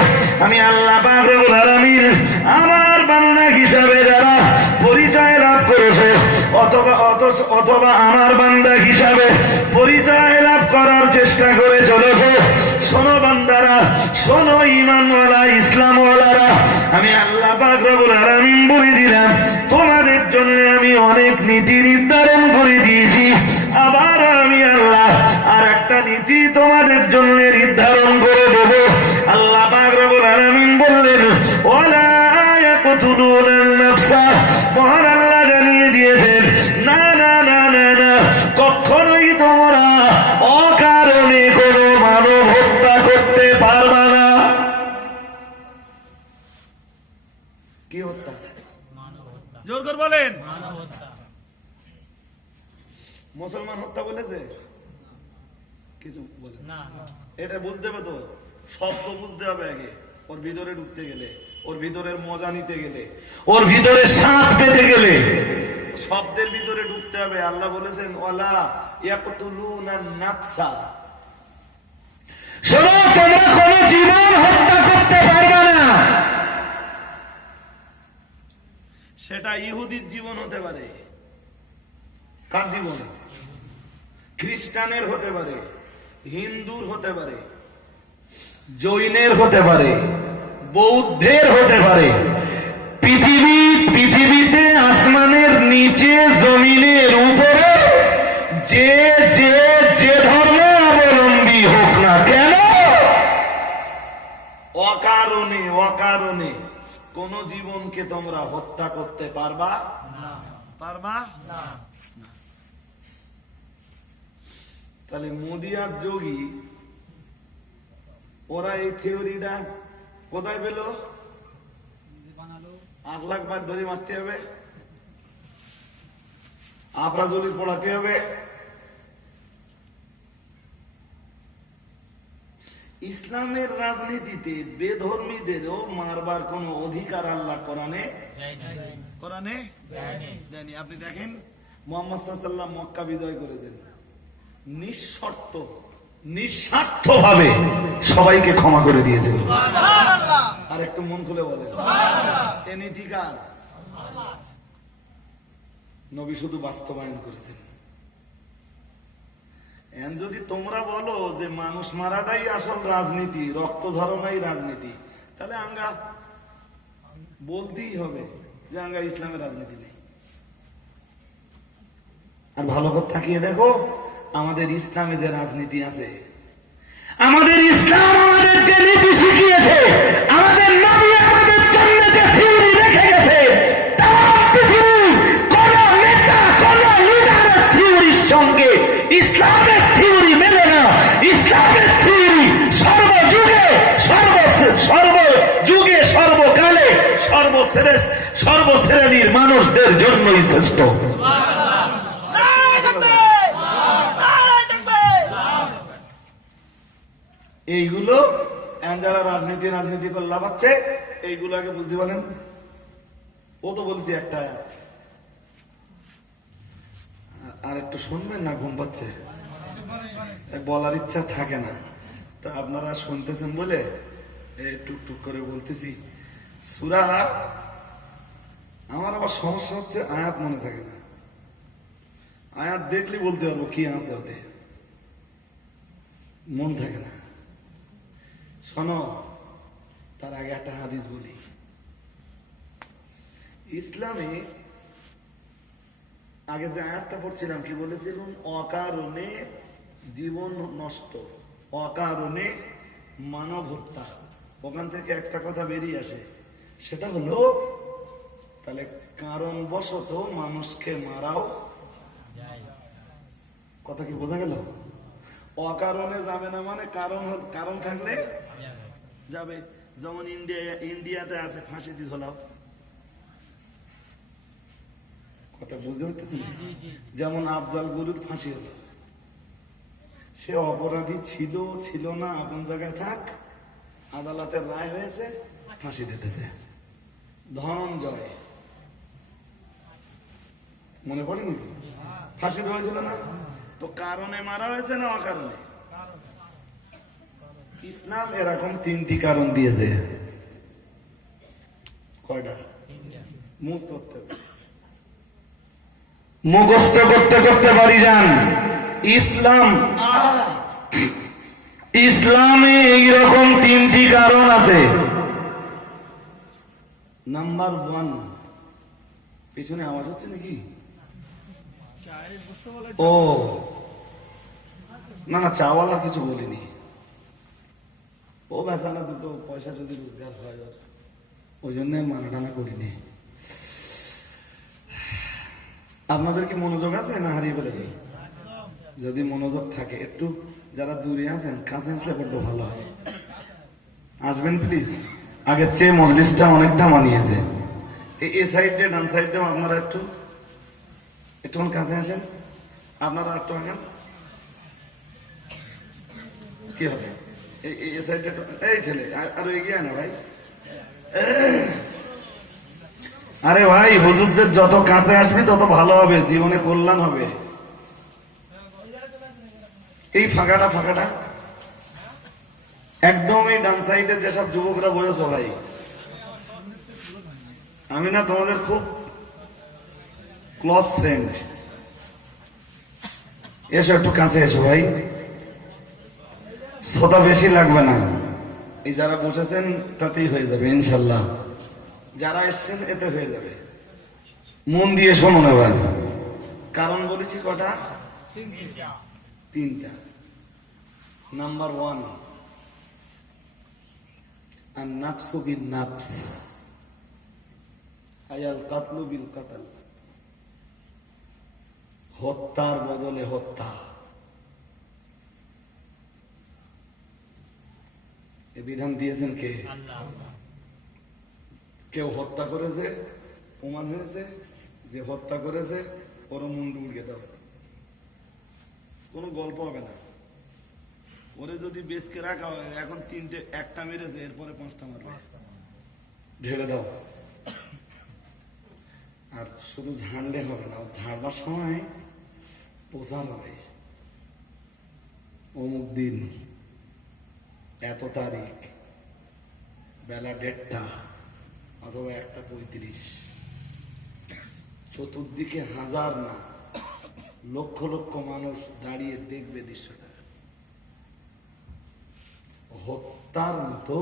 আমি আল্লাহ পাক রব্বুল আলামিন আমার বান্দা হিসাবে যারা পরিচয় লাভ করেছে, অথবা আমার বান্দা হিসাবে পরিচয় লাভ করার চেষ্টা করে চলেছে, শোনো বান্দারা, শোনো ঈমানওয়ালা ইসলামওয়ালারা, আমি আল্লাহ পাক রব্বুল আলামিন বলে দিলাম, তোমাদের জন্য আমি অনেক নীতি নির্ধারণ করে দিয়েছি। আবার আমি আল্লাহ আর একটা নীতি তোমাদের জন্য নির্ধারণ করে দেব। আল্লাহ পাক রব্বুল আলামিন বললেন, ওয়ালা ইয়াকতুলুনান নাফসা। মহান আল্লাহ জানিয়ে দিয়েছেন, না না না না না, কখনোই তোমরা অকারণে কোনো মানব হত্যা করতে পারবা না। কি হত্যা? জোর করে বলেন। মুসলমান হত্যা বলেছে? কিছু বলে না। এটা বুঝতে হবে তো, শব্দ বুঝতে হবে আগে, ওর ভিতরে ঢুকতে গেলে, ওর ভিতরের মজা নিতে গেলে, ওর ভিতরে স্বাদ পেতে গেলে শব্দের ভিতরে ঢুকতে হবে। আল্লাহ বলেছেন, ওয়ালা ইয়াকতুলুনান নাফসা। শোনো, তোমরা কোন জীবন হত্যা করতে পারবে না। সেটা ইহুদির জীবন হতে পারে, কার জীবন? খ্রিস্টানের হতে পারে, হিন্দুর হতে পারে, জৈনের হতে পারে, বৌদ্ধের হতে পারে। পৃথিবীতে আসমানের নিচে জমিনের উপরে যে যে যে ধর্ম অবলম্বী হোক না কেন, অকারণে কোন জীবনকে তোমরা হত্যা করতে পারবা না। পারবা না। তাহলে মোদি আর যোগী ওরা এই থিওরিটা কোথায় পেল? 8 লাখ বার ধরে মারতে হবে, আফরাজুলি পড়াতে হবে। ইসলামের রাজনীতিতে বেধর্মীদেরও মারবার কোন অধিকার আল্লাহ কোরআনে দেয়নি। আপনি দেখেন, মুহাম্মদ সাল্লাল্লাহু আলাইহি ওয়াসাল্লাম মক্কা বিজয় করেছেন, নিঃস্বার্থভাবে সবাইকে ক্ষমা করে দিয়েছেন। আর একটু মন খুলে বলে, এ নীতি কার? নবী শুধু বাস্তবায়ন করেছেন। যদি তোমরা বলো যে মানুষ মারাটাই আসল রাজনীতি, রক্ত ঝরানোই রাজনীতি, তাহলে আমরা বলতেই হবে যে আমরা ইসলামের রাজনীতি নেই। আর ভালো করে তাকিয়ে দেখো, আমাদের ইসলামে যে রাজনীতি আছে, আমাদের ইসলাম আমাদের যে নীতি শিখিয়েছে, আমাদের নবী আমাদের জন্য যে থিওরি রেখে গেছে, তাম পৃথিবী কোন নেতা কোন লিডারের থিওরির সঙ্গে ইসলামের থিওরি মেলে না। ইসলামের থিওরি সর্বযুগে সর্বকালে সর্বশ্রেণীর মানুষদের জন্যই শ্রেষ্ঠ। এইগুলো যারা রাজনীতি করে লাভাচ্ছে, এইগুলো আগে বুঝতে পারেন। ও তো বলছি একটা আয়াত, আর একটু শুনবেন না? ঘুম পাচ্ছে, বলার ইচ্ছা থাকে না, তা আপনারা শুনতেছেন বলে টুকটুক করে বলতেছি। সূরা, আমার আবার সমস্যা হচ্ছে আয়াত মনে থাকে না। আয়াত দেখলে বলতে পারবো কি আছে ওতে, মন থাকে না। শোনো, তার আগে একটা হাদিস বলি। ইসলামে আগে যে আয়াতটা পড়ছিলাম, কি বলেছিলাম? অকারণে জীবন নষ্ট, অকারণে মানব হত্যা। ওখান থেকে একটা কথা বেরিয়ে আসে, সেটা হলো তাহলে কারণ বশত মানুষকে মারাও কথা কি বোঝা গেল? অকারণে যাবে না, মানে কারণ থাকলে যাবে। যেমন ইন্ডিয়াতে আছে ফাঁসি দিয়ে ঝোলাও, কথা বুঝতে পারতেছি না? যেমন আফজাল গুরুর ফাঁসি হলো, সে অপরাধী ছিল না, আপন জায়গায় থাক, আদালতের রায় হয়েছে, ফাঁসি দিতেছে। ধনঞ্জয় মনে পড়েনি? ফাঁসি হয়েছিল না? তো কারণে মারা হয়েছে না অকারণে? ইসলাম এরকম 3টি কারণ দিয়েছে। কয়টা? মুখস্থ করতে করতে বাড়ি যান। ইসলামে এইরকম 3টি কারণ আছে। নাম্বার 1, পিছনে আওয়াজ হচ্ছে নাকি? ও না না, চাওয়ালা কিছু বলিনি। ও বেচারা দুটো পয়সা যদি রোজগার হয় ওই জন্য মানা টানা করিনি। আপনাদের কি মনোযোগ আছে না হারিয়ে ফেলেছে? যদি মনোযোগ থাকে, একটু যারা দূরে আছেন কাছে আসলে বড্ড ভালো হয়। আসবেন প্লিজ। আগের চেয়ে মজলিসটা অনেকটা মানিয়েছে। এই সাইডে ডান সাইডে আপনারা একটু কাছে আসেন, আপনারা একটু আগান। কি হবে এই সাইডে? এই ছেলে আরো এগিয়ে না ভাই। আরে ভাই, হুজুরদের যত কাছে আসবি তত ভালো হবে, জীবনে কল্যাণ হবে। এই ফাঁকাটা একদম এই ডান সাইডে যেসব যুবকরা বসেছো ভাই, আমি না তোমাদের খুব ক্লোজ ফ্রেন্ড। এসো একটু কাছে এসো ভাই, শ্রোতা বেশি লাগবে না। এই যারা বসেছেন তাতেই হয়ে যাবে ইনশাল্লাহ, যারা এসছেন এতে হয়ে যাবে। মন দিয়ে শোনুন এবার। কারণ বলেছি কটা? 3টা। নাম্বার 1, আন-নাফসু বিন-নাফস, আয়াল কাতলু বিল কাতল, হত্যার বদলে হত্যা। এ বিধান দিয়েছেন কে? কেউ হত্যা করেছে, প্রমাণ হয়েছে যে হত্যা করেছে, ওর মুন্ডু উড়িয়ে দাও, কোনো গল্প হবে না। ওরে যদি বেচকে রাখা হয়, এখন 1টা মেরেছে, এরপরে 5টা মারবে, ঝেড়ে দাও। আর শুধু ঝাড়লে হবে না, ঝাড়বার সময় পোষান হবে, অমুক দিন এত তারিখ বেলা 1:30 অথবা 1:35, চতুর্দিকে হাজার না লক্ষ লক্ষ মানুষ দাঁড়িয়ে দেখবে দৃশ্যটা। হত্যার মতো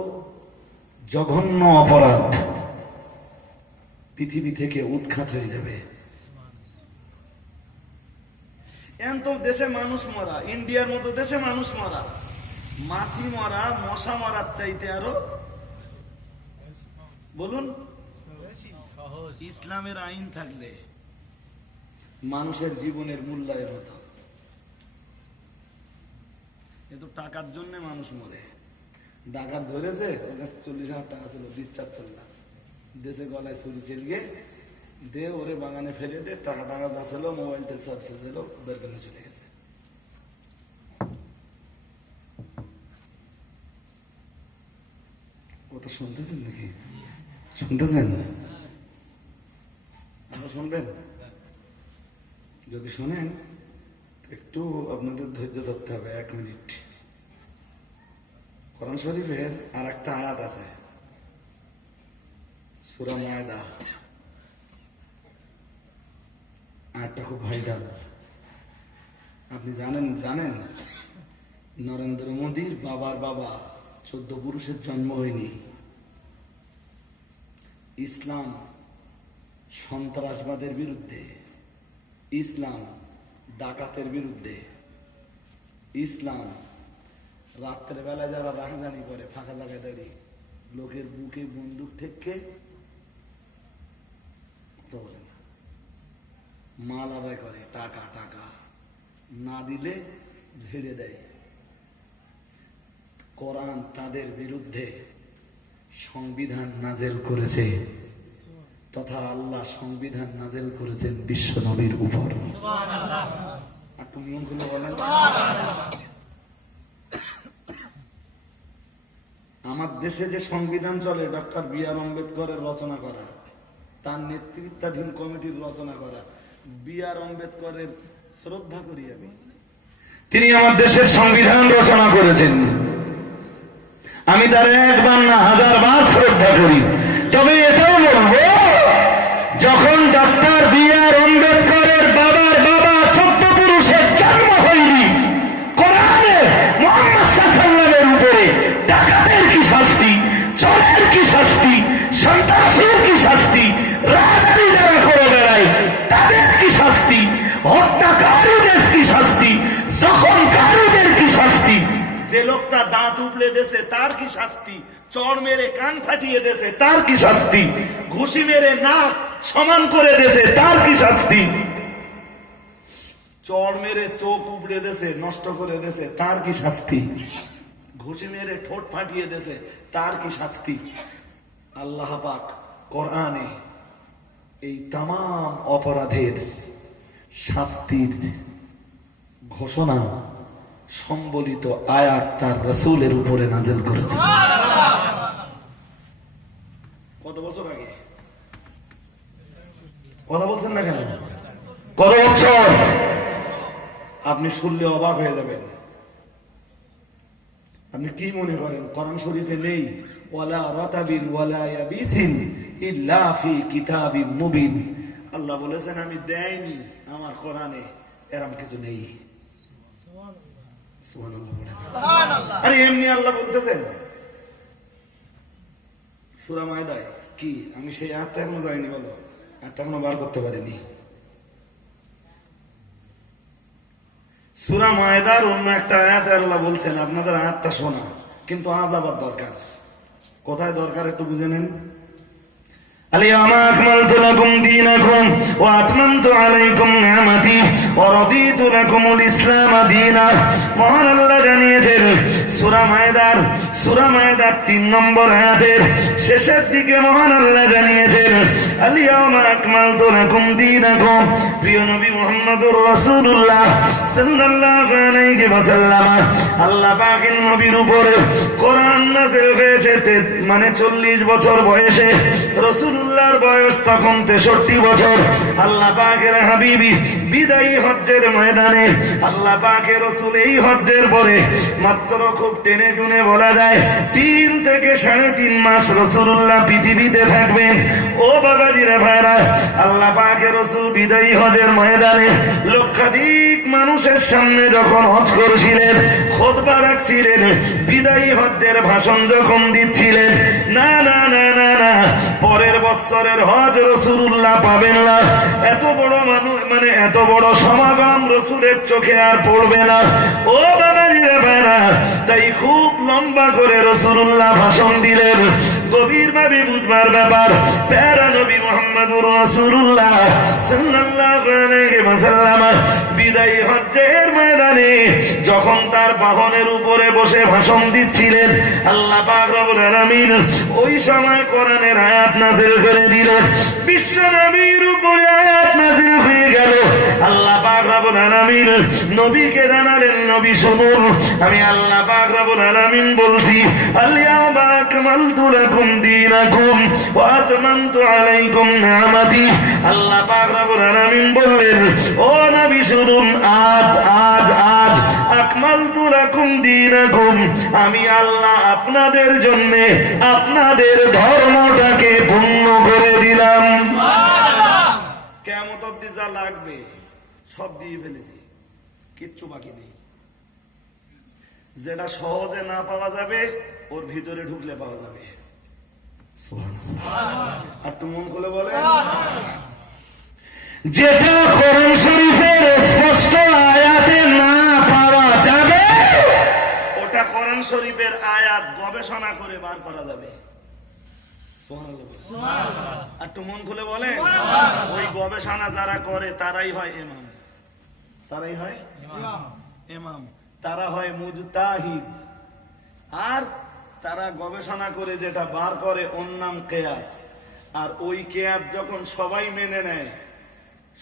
জঘন্য অপরাধ পৃথিবী থেকে উৎখাত হয়ে যাবে। তো দেশে মানুষ মরা, ইন্ডিয়ার মতো দেশে মানুষ মরা, মাছি মরা, মশা মারার চাইতে আরো বলুন ইসলামের আইন থাকলে মানুষের জীবনের মূল্যায়ের হতো। কিন্তু টাকার জন্য মানুষ মরে। ডাকাত ধরেছে, ওর কাছে 40,000 টাকা ছিল, দিচ্ছাচ্ছিল না, দেশে গলায় ছুরি চেলগে দে, ওরে বাগানে ফেলে দে, টাকা যা ছিল, মোবাইলটা সব ছিল, ওদের জন্য চলে গেছে। কথা শুনতেছেন নাকি? শুনতেছেন? শুনবেন? যদি শোনেন একটু আপনাদের ধৈর্য ধরতে হবে, 1 মিনিট। কোরআন শরীফের আর একটা আয়াত আছে, সূরা মায়দা, আয়াতটা খুব ভাইটাল। আপনি জানেন নরেন্দ্র মোদীর বাবার বাবা 14 পুরুষের জন্ম হয়নি। ইসলাম সন্ত্রাসবাদের বিরুদ্ধে, ইসলাম ডাকাতের বিরুদ্ধে, ইসলাম রাত্রে বেলা যারা রাহাজানি করে ফাঁকা জায়গায় দাঁড়িয়ে লোকের বুকে বন্দুক ঠেককে তো বলে না, মাল আদায় করে, টাকা টাকা না দিলে ঝেড়ে দেয়। কোরআন তাদের বিরুদ্ধে সংবিধান নাজেল করেছে, তথা আল্লাহ সংবিধান নাজেল করেছেন বিশ্ব নবীর উপর। একটু নিয়ম খুলে বলেন। আমার দেশে যে সংবিধান চলে ডক্টর বি আর আম্বেদকরের রচনা করা, তার নেতৃত্বাধীন কমিটির রচনা করা। বি আর আম্বেদকরের শ্রদ্ধা করি আমি, তিনি আমার দেশের সংবিধান রচনা করেছেন, আমি তার একবার না হাজারবার শ্রদ্ধা করি। তবে এটাও বলবো, যখন ডক্টর বি আর আম্বেদকরের বাবার বাবা 14 পুরুষের জন্ম হয়নি, কোরআনে মুহাম্মদ সাল্লাল্লাহু আলাইহি উপরে ডাকাতের কি শাস্তি, চোরের কি শাস্তি, সন্ত্রাসীর কি শাস্তি, রাজারি যারা করে বেড়ায় তাদের কি শাস্তি, হত্যাকারীদের কি শাস্তি, জখমকারীদের কি শাস্তি, যে লোকটা দাঁত উপড়ে দেছে তার কি শাস্তি, চড় মেরে কান ফাটিয়ে দেছে তার কি শাস্তি, ঘুষি মেরে নাক সমান করে দেছে তার কি শাস্তি, চড় মেরে চোখ উপড়ে দেছে নষ্ট করে দেছে তার কি শাস্তি, ঘুষি মেরে ঠোঁট ফাটিয়ে দেছে তার কি শাস্তি। আল্লাহ পাক কোরআনে এই তাম অপরাধের শাস্তির ঘোষণা সম্বলিত আয়াত তার রাসূলের উপরে নাযিল করেছে। কত বছর আগে? কথা বলছেন না কেন? কত বছর? আপনি শুনলে অবাক হয়ে যাবেন। আপনি কি মনে করেন কোরআন শরীফে নেই ওয়ালা রাতাবিন ওয়ালা ইয়াবিসিন ইল্লা ফি কিতাবিম মুবিন? আল্লাহ বলেছেন আমি দেইনি আমার কোরআনে এরকম কিছু নেই। সুবহানাল্লাহ বলেন। আরে এমনি আল্লাহ বলতেছেন সূরা মায়দায় কি? আমি সেই আয়াতটা এখনো যাইনি, বলো আয়াতটা এখনো বার করতে পারিনি। সূরা মায়দার অন্য একটা আয়াতে আল্লাহ বলছেন আপনাদের আয়াতটা শোনা, কিন্তু আজ আবার দরকার। কোথায় দরকার একটু বুঝে নেন। اليوم أكملت لكم دينكم وأتممت عليكم نعمتي ورضيت لكم الإسلام دينا। মহান আল্লাহ জানিয়েছেন সূরা মায়দার 3 নম্বর আয়াতের শেষের দিকে মহান আল্লাহ জানিয়েছেন اليوم أكملت لكم دينكم। প্রিয় নবী মুহাম্মদুর রাসূলুল্লাহ সাল্লাল্লাহু আলাইহি ওয়াসাল্লাম আল্লাহ পাকের নবীর উপরে কোরআন নাযিল হয়েছে মানে 40 বছর বয়সে। রাসূলুল্লাহর বয়স তখন 63 বছর। আল্লাহ পাকের হাবিবি বিদায়ী হজ্জের ময়দানে আল্লাহ পাকের রাসূল এই হজ্জের পরে মাত্র খুব টেনে টুনে বলা যায় 3 থেকে 3.5 মাস রাসূলুল্লাহ পৃথিবীতে থাকবেন। ও বাবাজিরা ভাইরা, আল্লাহ পাকের রাসূল বিদায়ী হজ্জের ময়দানে লক্ষাধিক মানুষের সামনে যখন হজ করছিলেন, খুতবা রাখছিলেন, বিদায়ী হজ্জের ভাষণ যখন দিচ্ছিলেন, না না না না না পরের বছরের হজ রাসূলুল্লাহ পাবেন না। এত বড় মানুষ মানে এত বড় সমাগম রাসূলের চোখে আর পড়বে না। ও বাবাজিরা ভাইরা, তাই খুব লম্বা করে রাসূলুল্লাহ ভাষণ দিলেন। গভীরভাবে বুঝবার ব্যাপার, প্যারা নবী মুহাম্মদুর রাসূলুল্লাহ সাল্লাল্লাহু আলাইহি ওয়াসাল্লাম বিদায়ী হজ্জের ময়দানে যখন তার বাহনের উপরে বসে ভাষণ দিচ্ছিলেন, আল্লাহ পাক রব্বুল আলামিন ওই সময় কোরআনের আয়াত নাযিল করে দিলেন। বিশ্ব নবীর উপরে আয়াত নাযিল হয়ে গেল। আল্লাহ পাক রব্বুল আলামিন নবীকে জানালেন, নবী শুনুন, আমি আল্লাহ পাক রব্বুল আলামিন বলছি আল-ইয়াওমা আকমালতু লাকুম দীনাকুম ওয়া আতমামতু আলাইকুম নি'মাতি। আল্লাহ পাক রব্বুল আলামিন বললেন, ও নবী শুনুন, আজ আকমালতু লাকুম দীনাকুম, আমি আল্লাহ আপনাদের জন্য আপনাদের ধর্মটাকে পূর্ণ করে দিলাম। কিয়ামত অবধি যা লাগবে সব দিয়ে ফেলেছি, কিচ্ছু বাকি নেই। যেটা সহজে না পাওয়া যাবে ওর ভিতরে ঢুকলে পাওয়া যাবে। আর একটু মন খুলে বলে, যেটা কোরআন শরীফের স্পষ্ট আয়াতে না পাওয়া যাবে ওটা কোরআন গবেষণা করে বার করা যাবে। আর একটু মন খুলে বলে, ওই গবেষণা যারা করে তারাই হয় ইমাম, তারাই হয় ইমাম, তারা হয় মুজতাহিদ। আর তারা গবেষণা করে যেটা বার করে ওর নাম কিয়াস। আর ওই কিয়াস যখন সবাই মেনে নেয়,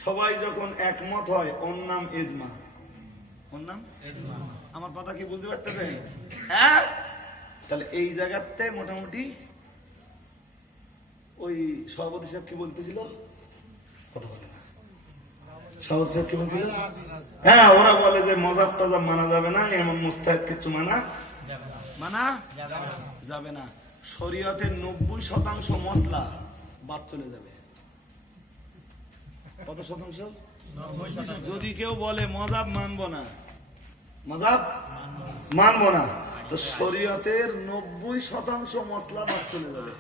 সবাই যখন একমত হয়, ওর নাম ইজমা। ওর নাম ইজমা। আমার কথা কি বুঝতে পারতেছেন? হ্যাঁ, তাহলে এই জায়গাতে মোটামুটি ওই সভাপতি সাহেব কি বলতেছিল, কথা বলে না, সভাপতি সাহেব কি বলছিল? হ্যাঁ, ওরা বলে যে মজাব টজাব মানা যাবে না, এমন মুস্তাহিদ কিছু মানা যাবে না। শরীয়তের 90% মশলা বাদ চলে যাবে। কত শতাংশ? যদি কেউ বলে মজাব মানবো না, মজাব মানবো না, তো শরীয়তের 90% মশলা বাদ চলে যাবে।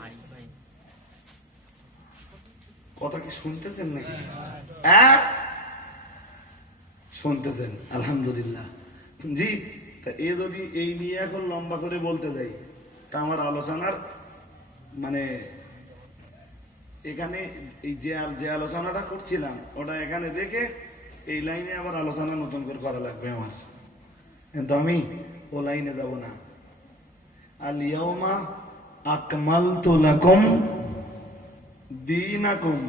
কথা কি শুনতেছেন নাকি? শুনতেছেন? আলহামদুলিল্লাহ। জি, তা এ যদি এই নিয়ে এখন লম্বা করে বলতে যাই, তা আমার আলোচনার মানে এখানে এই যে আলোচনাটা করছিলাম ওটা এখানে দেখে এই লাইনে আবার আলোচনা নতুন করে করা লাগবে আমার, কিন্তু আমি ও লাইনে যাব না। আল ইয়াউমা আকমালতু লাকুম দীনাকুম,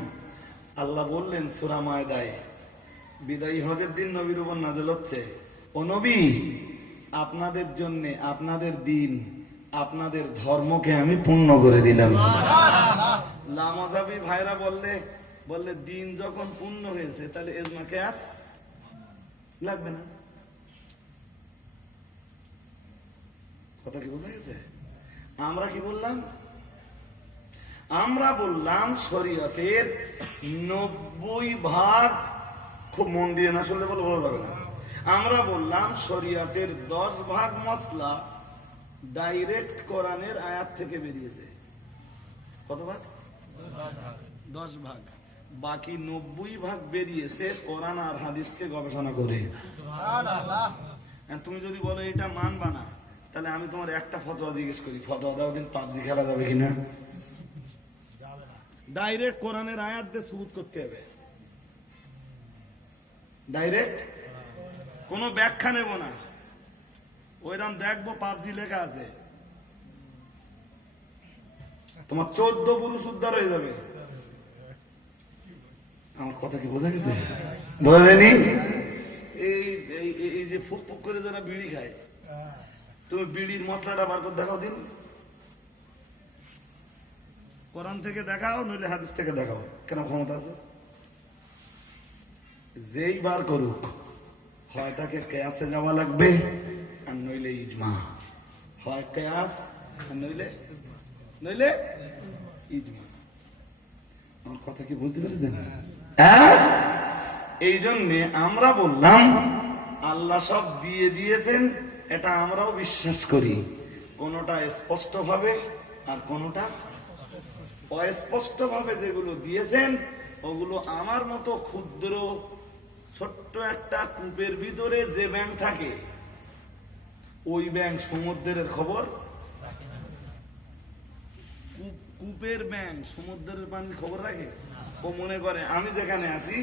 আল্লাহ বললেন সূরা মায়দায়, বিদায়ী হজের দিন নবীর উপর নাযিল হচ্ছে, ও নবী আপনাদের জন্য আপনাদের দিন, আপনাদের ধর্মকে আমি পূর্ণ করে দিলাম। লামাজাবি ভাইরা বললে দিন যখন পূর্ণ হয়েছে তাহলে ইজমা কিয়াস লাগবে না। কথা কি বোঝা গেছে? আমরা কি বললাম? আমরা বললাম শরীয়তের 90%, খুব মন দিয়ে না শুনলে বলে বোঝা যাবে না, আমরা বললাম শরীয়তের 10% মসলা ডাইরেক্ট কোরআনের আয়াত থেকে বেরিয়েছে। কত ভাগ? 10%। বাকি 90% বেরিয়েছে কোরআন আর হাদিসকে গবেষণা করে। তুমি যদি বলো এটা মানবা না, তাহলে আমি তোমার একটা ফতোয়া জিজ্ঞেস করি, ফতোয়া দাও দিন, পাবজি খেলা যাবে কিনা? ডাইরেক্ট কোরআনের আয়াত দিয়ে সুবুত করতে হবে, ডাইরেক্ট, কোনো ব্যাখ্যা নেব না। ওইরকম দেখবো পাবজি লেখা আছে, তোমার 14 পুরুষ উদ্ধার হয়ে যাবে। আমার কথা কি বোঝা গেছে? বোঝেনি? এই যে ফুক ফুক করে যারা বিড়ি খায়, তুমি বিড়ির মশলাটা বার করে দেখাও দিন, কোরআন থেকে দেখাও নইলে হাদিস থেকে দেখাও, কেন ক্ষমতা আছে? যেই বার করুক, হয় তাকে কিয়াসে যাওয়া লাগবে আর নইলে ইজমা, হয় কিয়াস আর নইলে ইজমা। আমার কথা কি বুঝতে পেরেছেন? এই জন্যে আমরা বললাম আল্লাহ সব দিয়ে দিয়েছেন, এটা আমরাও বিশ্বাস করি, কোনটা স্পষ্ট ভাবে আর কোনটা অস্পষ্ট ভাবে। যেগুলো দিয়েছেন ওগুলো আমার মতো ক্ষুদ্র ছোট্ট একটা কূপের ভিতরে যে ব্যাঙ থাকে, ওই ব্যাঙ সমুদ্রের খবর, কূপের ব্যাঙ সমুদ্রের পানির খবর রাখে? ও মনে করে আমি যেখানে আছি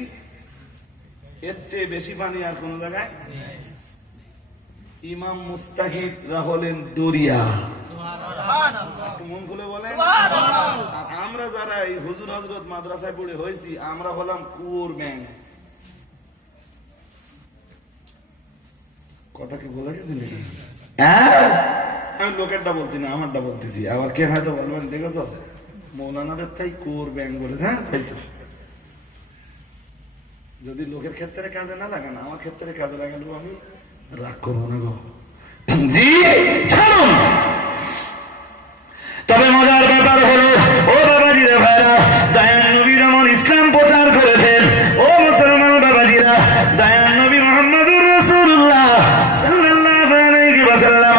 এর চেয়ে বেশি পানি আর কোন জায়গায়। ইমাম মুস্তাহিদরা হলেন দরিয়া, মন খুলে বলেন। আমরা যারা এই হুজুর হযরত মাদ্রাসায় পড়ে হয়েছি, আমরা হলাম কুয়োর ব্যাঙ। কথা কি বোঝা গেছে নাকি? আমি লোকেরটা বলছি না, আমারটা বলতেছি। আবার কে হয়তো বলবেন দেখেছো মৌলানাদের তাই কুয়োর ব্যাঙ বলেছে। হ্যাঁ, তাই তো। যদি লোকের ক্ষেত্রে কাজে না লাগান, আমার ক্ষেত্রে কাজে লাগানো আমি রাগ করবো না গো। জি ছাড়ুন। তবে মজার ব্যাপার হলো, ও বাবাজিরা ভাইরা, দয়াল নবী যেমন ইসলাম প্রচার করেছেন, ও মুসলমান বাবাজিরা, দয়াল নবী মুহাম্মদুর রাসূলুল্লাহ সাল্লাল্লাহু আলাইহি ওয়াসাল্লাম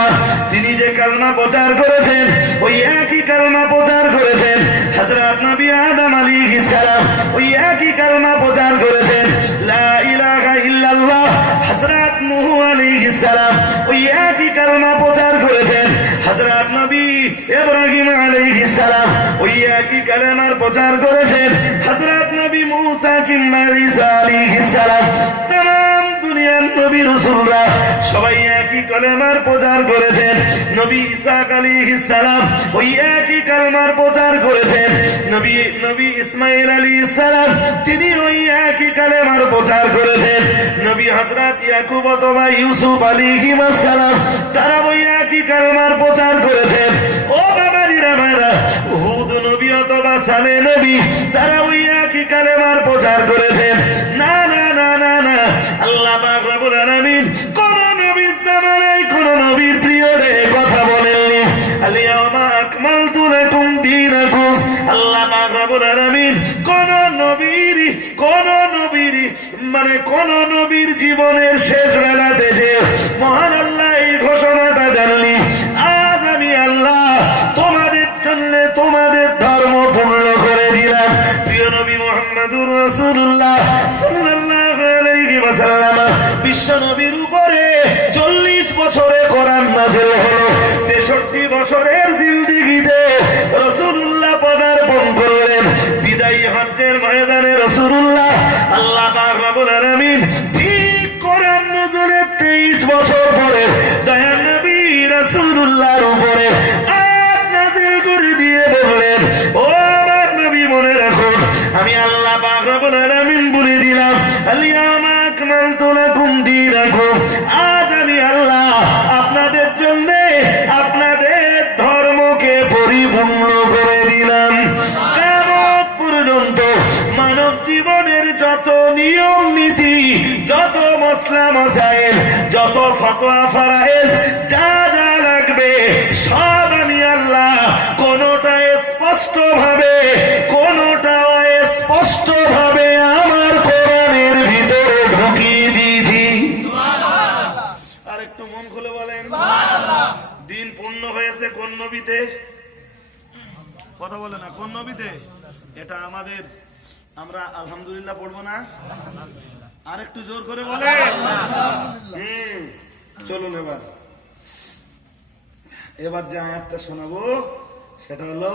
তিনি যে কালমা প্রচার করেছেন, ওই একই কালমা প্রচার করেছেন হযরত নবী আদম আলাইহিস সালাম, ওই একই কালমা প্রচার করেছেন লা ইলাহা ইল্লাল্লাহ হযরত নূহ আলাইহিস সালাম, ওই একই কালমা প্রচার করেছেন হযরত নবী ইব্রাহিম আলাইহিস সালাম ওই একই কালেমার প্রচার করেছেন। হযরত নবী মুসা কিংবা ঈসা আলাইহিস সালাম तमाम দুনিয়ার নবী রাসূলরা সবাই একই কালেমার প্রচার করেছেন। নবী ঈসা আলাইহিস সালাম ওই একই কালেমার প্রচার করেছেন। নবী ইসমাঈল আলাইহিস সালাম তিনি ওই একই কালেমার প্রচার করেছেন। নবী হযরত ইয়াকুব অথবা ইউসুফ আলাইহিস সালাম তারা ওই একই কালেমার প্রচার করেছেন। ও বাবাজিরা ভাইরা, হুদ নবী অথবা সালেহ নবী তারা ওই একই কালেমার প্রচার করেছেন। না না না না না, আল্লাহ পাক রব্বুল আলামিন কোন নবীর জামানায় কোন নবীর পিরিয়ডে কথা বলেননি। আল-ইয়াওমা আকমালতু লাকুম দীনাকুম। আল্লাহ পাক রব্বুল আলামিন কোন নবীর জীবনের শেষ বেলাতে যে মহান আল্লাহ এই ঘোষণাটা জানলি, আজ আমি আল্লাহ তোমাদের জন্য তোমাদের ধর্ম পূর্ণ করে দিলাম। প্রিয় নবী মুহাম্মদুর রাসূলুল্লাহ সাল্লাল্লাহু আলাইহি ওয়াসাল্লাম বিশ্ব নবীর উপরে 40 বছরে কোরআন নাযিল হলো। 63 বছরের জিন্দেগিতে রাসূলুল্লাহ পদার্পণ করলেন। বিদায়ী হজ্জের ময়দানে রাসূলুল্লাহ আল্লাহ পাক রব্বুল আলামিন ঠিক কোরআন নজুলের 23 বছর পরে দয়ার নবী রাসূলুল্লাহর উপরে আয়াত নাযিল করে দিয়ে বললেন, ও আমার নবী মনে রাখুন, আমি আল্লাহ পাক রব্বুল আলামিন বলে দিলাম, আল-ইয়াওমা আকমালতু লাকুম দীনাকুম। আজ আমি আল্লাহ আপনাদের জন্য আপনাদের ধর্মকে পরিপূর্ণ করে দিলাম। কিয়ামত পর্যন্ত মানব জীবনের যত নিয়ম নীতি, যত মসলা মসাইল, যত ফতোয়া ফরায়েজ যা যা লাগবে সব আমি আল্লাহ কোনটা স্পষ্ট ভাবে কোনটা অস্পষ্ট ভাবে আমার কোরআনের ভিতরে ঢুকিয়ে দিয়েছি। আর একটু মন খুলে বলেন দিন পূর্ণ হয়েছে কোন নবীতে? কথা বলে না, কোন নবীতে? এটা আমাদের, আমরা আলহামদুলিল্লাহ পড়বো না? আর একটু জোর করে বলে। চলুন এবার যে আয়াতটা শোনাবো সেটা হলো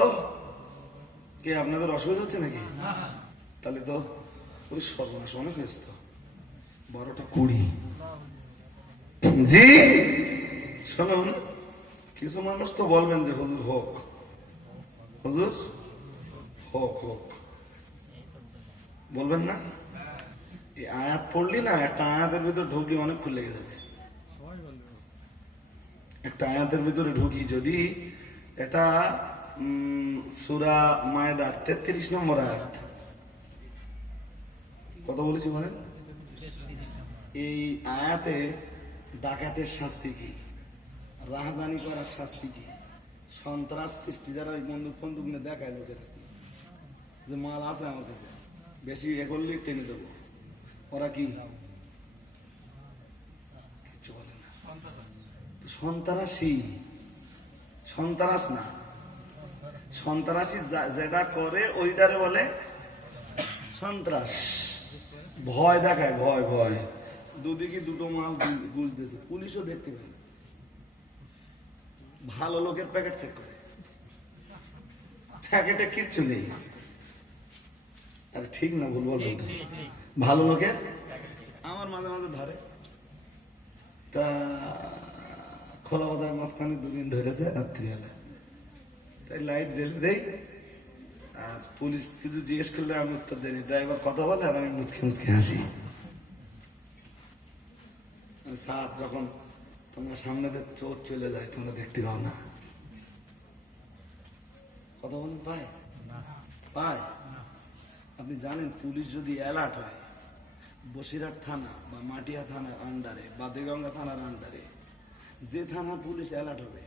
কি, আপনাদের অসুবিধা হচ্ছে নাকি? তাহলে তো ওই সর্বনাশ অনেক হয়েছে তো, 12টা 20। জি শুনুন, কিছু মানুষ তো বলবেন যে হুজুর হোক, হুজুর হোক হোক বলবেন না? এই আয়াত পড়লি না, একটা আয়াতের ভিতরে ঢুকলি অনেক খুলে লেগে যাবে। একটা আয়াতের ভিতরে ঢুকি যদি, এটা সূরা মায়েদার 33 নম্বর আয়াত। কত বলেছি বলেন? এই আয়াতে ডাকাতের শাস্তি কি, রাহাজানি করার শাস্তি কি, সন্ত্রাস সৃষ্টি, যারা ওই বন্দুক ফন্দুক নিয়ে দেখায় লোকেরা যে মাল আছে আমার কাছে, বেশি এ করলে টেনে দেবো, ওরা কি কিছু বলে না। সন্ত্রাসী, সন্ত্রাস না, সন্ত্রাসী যেটা করে ওইটারে বলে সন্ত্রাস। ভয় দেখায়, ভয় ভয়, দুদিকে দুটো মাল ঘুষ দিয়েছে, পুলিশও দেখতে পায়, ভালো লোকের প্যাকেট চেক করে, প্যাকেটে কিচ্ছু নেই। আরে ঠিক না ভুল বলবো? ভালো লোকের আমার মাঝে মাঝে ধরে, তা খোলা বাজার মাঝখানে দুদিন ধরেছে রাত্রিবেলা, তাই লাইট জ্বেলে দেই, আর পুলিশ কিছু জিজ্ঞেস করলে আমি উত্তর দিই, ড্রাইভার কথা বলে আর আমি মুচকে মুচকে হাসি। সাত যখন তোমরা সামনে চোর চলে যায়, তোমরা দেখতে পাও না, কথা বলেন পায় পায়। আপনি জানেন পুলিশ যদি অ্যালার্ট হয়, বসিরহাট থানা বা মাটিয়া থানার আন্ডারে বা দেগঙ্গা থানার আন্ডারে যে থানা পুলিশ অ্যালার্ট হবে,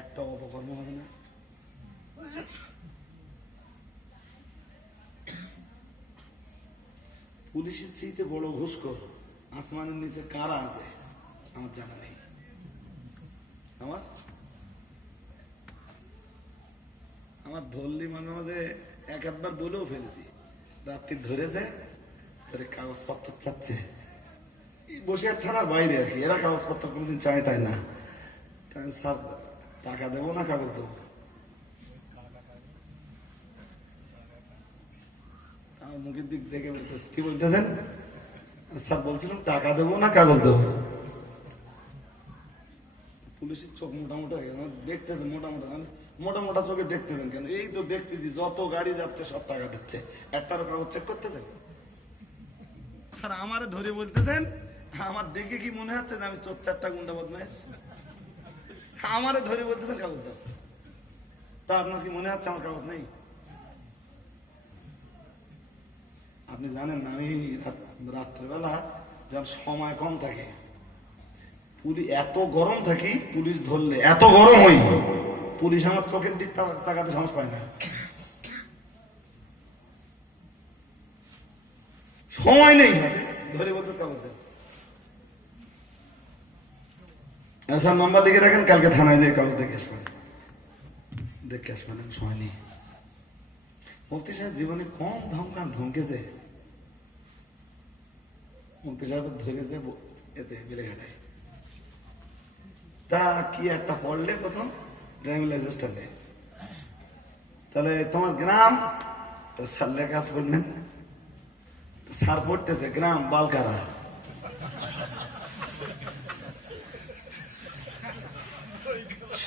একটা অপকর্ম হবে না। পুলিশের চাইতে বড় ঘুষখোর আসমানের নিচে কারা আছে আমার জানা নেই। আমার ধরলি মাঝে মাঝে এক একবার বলেও ফেলেছি, রাত্রি ধরেছে তাহলে কাগজপত্র চাচ্ছে, বসিরহাট থানার বাইরে আর কি, এরা কাগজপত্র কোনোদিন চায়টাই না। স্যার টাকা দেবো না কাগজ দেবো? আমার মুখের দিক দেখে বলতেছে, কি বলতেছেন স্যার? বলছিলাম টাকা দেবো না কাগজ দেবো? পুলিশের চোখ মোটামোটা হয়ে গেছে, দেখতেছেন মোটামোটা, মোটা মোটা চোখে দেখতেছেন কেন? এই তো দেখতেছি যত গাড়ি যাচ্ছে সব টাকা দিচ্ছে, একটারও কাগজ চেক করতেছেন। আর আমারে ধরে বলতেছেন, আমার দেখে কি মনে হচ্ছে যে আমি চোর চারটা গুন্ডা বদমাইশ? আমারে ধরে বলতেছেন কাগজ দাও, তা আপনার কি মনে হচ্ছে আমার কাগজ নেই? আপনি জানেন না, আমি রাত্রেবেলা যখন সময় কম থাকে, এত গরম থাকি, পুলিশ ধরলে এত গরম হই, পুলিশ আমার চোখের দিক তাকাতে সাহস পায় না। সময় নেই ধরে বলতে কাগজ দেন। স্যার নাম্বার লিখে রাখেন, কালকে থানায় যে কাগজ দেখে আসবেন, দেখে আসবেন, সময় নেই। মুফতি সাহেব জীবনে কম ধমকেছে। মুফতি সাহেব ধরেছে এতে বেলেঘাটায়, তা কি একটা পড়লে প্রথম ড্রাইভিং লাইসেন্সটা নেই, তাহলে তোমার গ্রাম, তো স্যার লেখা পড়লেন, স্যার পড়তেছে গ্রাম বালকারা।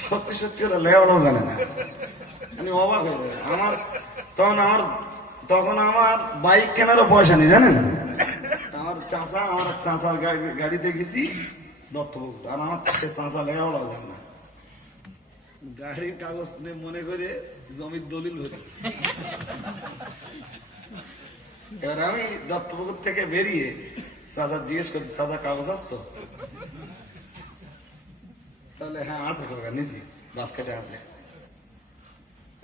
সত্যি সত্যি ওরা লেখাপড়াও জানে না। আমি অবাক হয়ে যাই। তখন আমার বাইক কেনারও পয়সা নেই, জানেন? আমার চাচার গাড়িতে গেছি দত্তপুকুর, আর আমার চাচা লেখাপড়াও জানে না। গাড়ির কাগজ মনে করে জমির দলিল হতো। এবার আমি দত্তপুকুর থেকে বেরিয়ে চাচা জিজ্ঞেস করছি, চাচা কাগজ আসতো? তাহলে হ্যাঁ আছে, কাকা নিছি, বাস্কেটে আছে।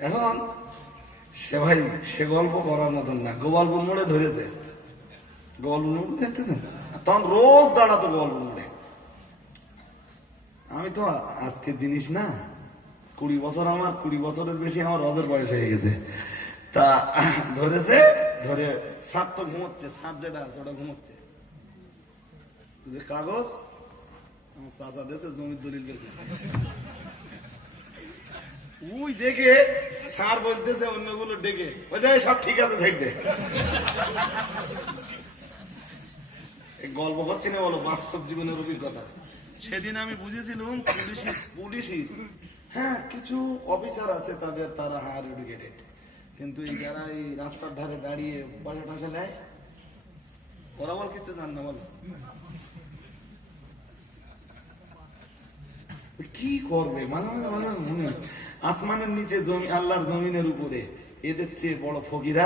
এখন সে ভাই সে গল্প করার মতন না, গোপালপুর মোড়ে ধরেছে। গোপালপুর মোড়ে দেখতেছেন, তখন রোজ দাঁড়াতো গোপালপুর মোড়ে। আমি তো আজকের জিনিস না, 20 বছর, আমার 20 বছরের বেশি আমার রজের বয়স হয়ে গেছে। তা ধরেছে, ধরে সাপ তো ঘুমোচ্ছে, সাপ যেটা আছে ওটা ঘুমোচ্ছে, কাগজ আমার চাচা দেশে জমির দলিল বের করে। ওই দেখে স্যার বলতেছে অন্যগুলো ডেকে, ওই দেখ সব ঠিক আছে, সাইড দে। গল্প হচ্ছে না, বলো বাস্তব জীবনের অভিজ্ঞতা। সেদিন আমি বুঝেছিলাম পুলিশই হ্যাঁ কিছু অফিসার আছে তারা হায়ার এডুকেটেড, কিন্তু এই যারা এই রাস্তার ধারে দাঁড়িয়ে পয়সা টয়সা নেয়, ওরা বল কিছু জান না। বল কি করবে? মাঝে মাঝে মাঝে মনে হয় আসমানের নিচে জমি, আল্লাহর জমিনের উপরে এদের চেয়ে বড় ফকিরা।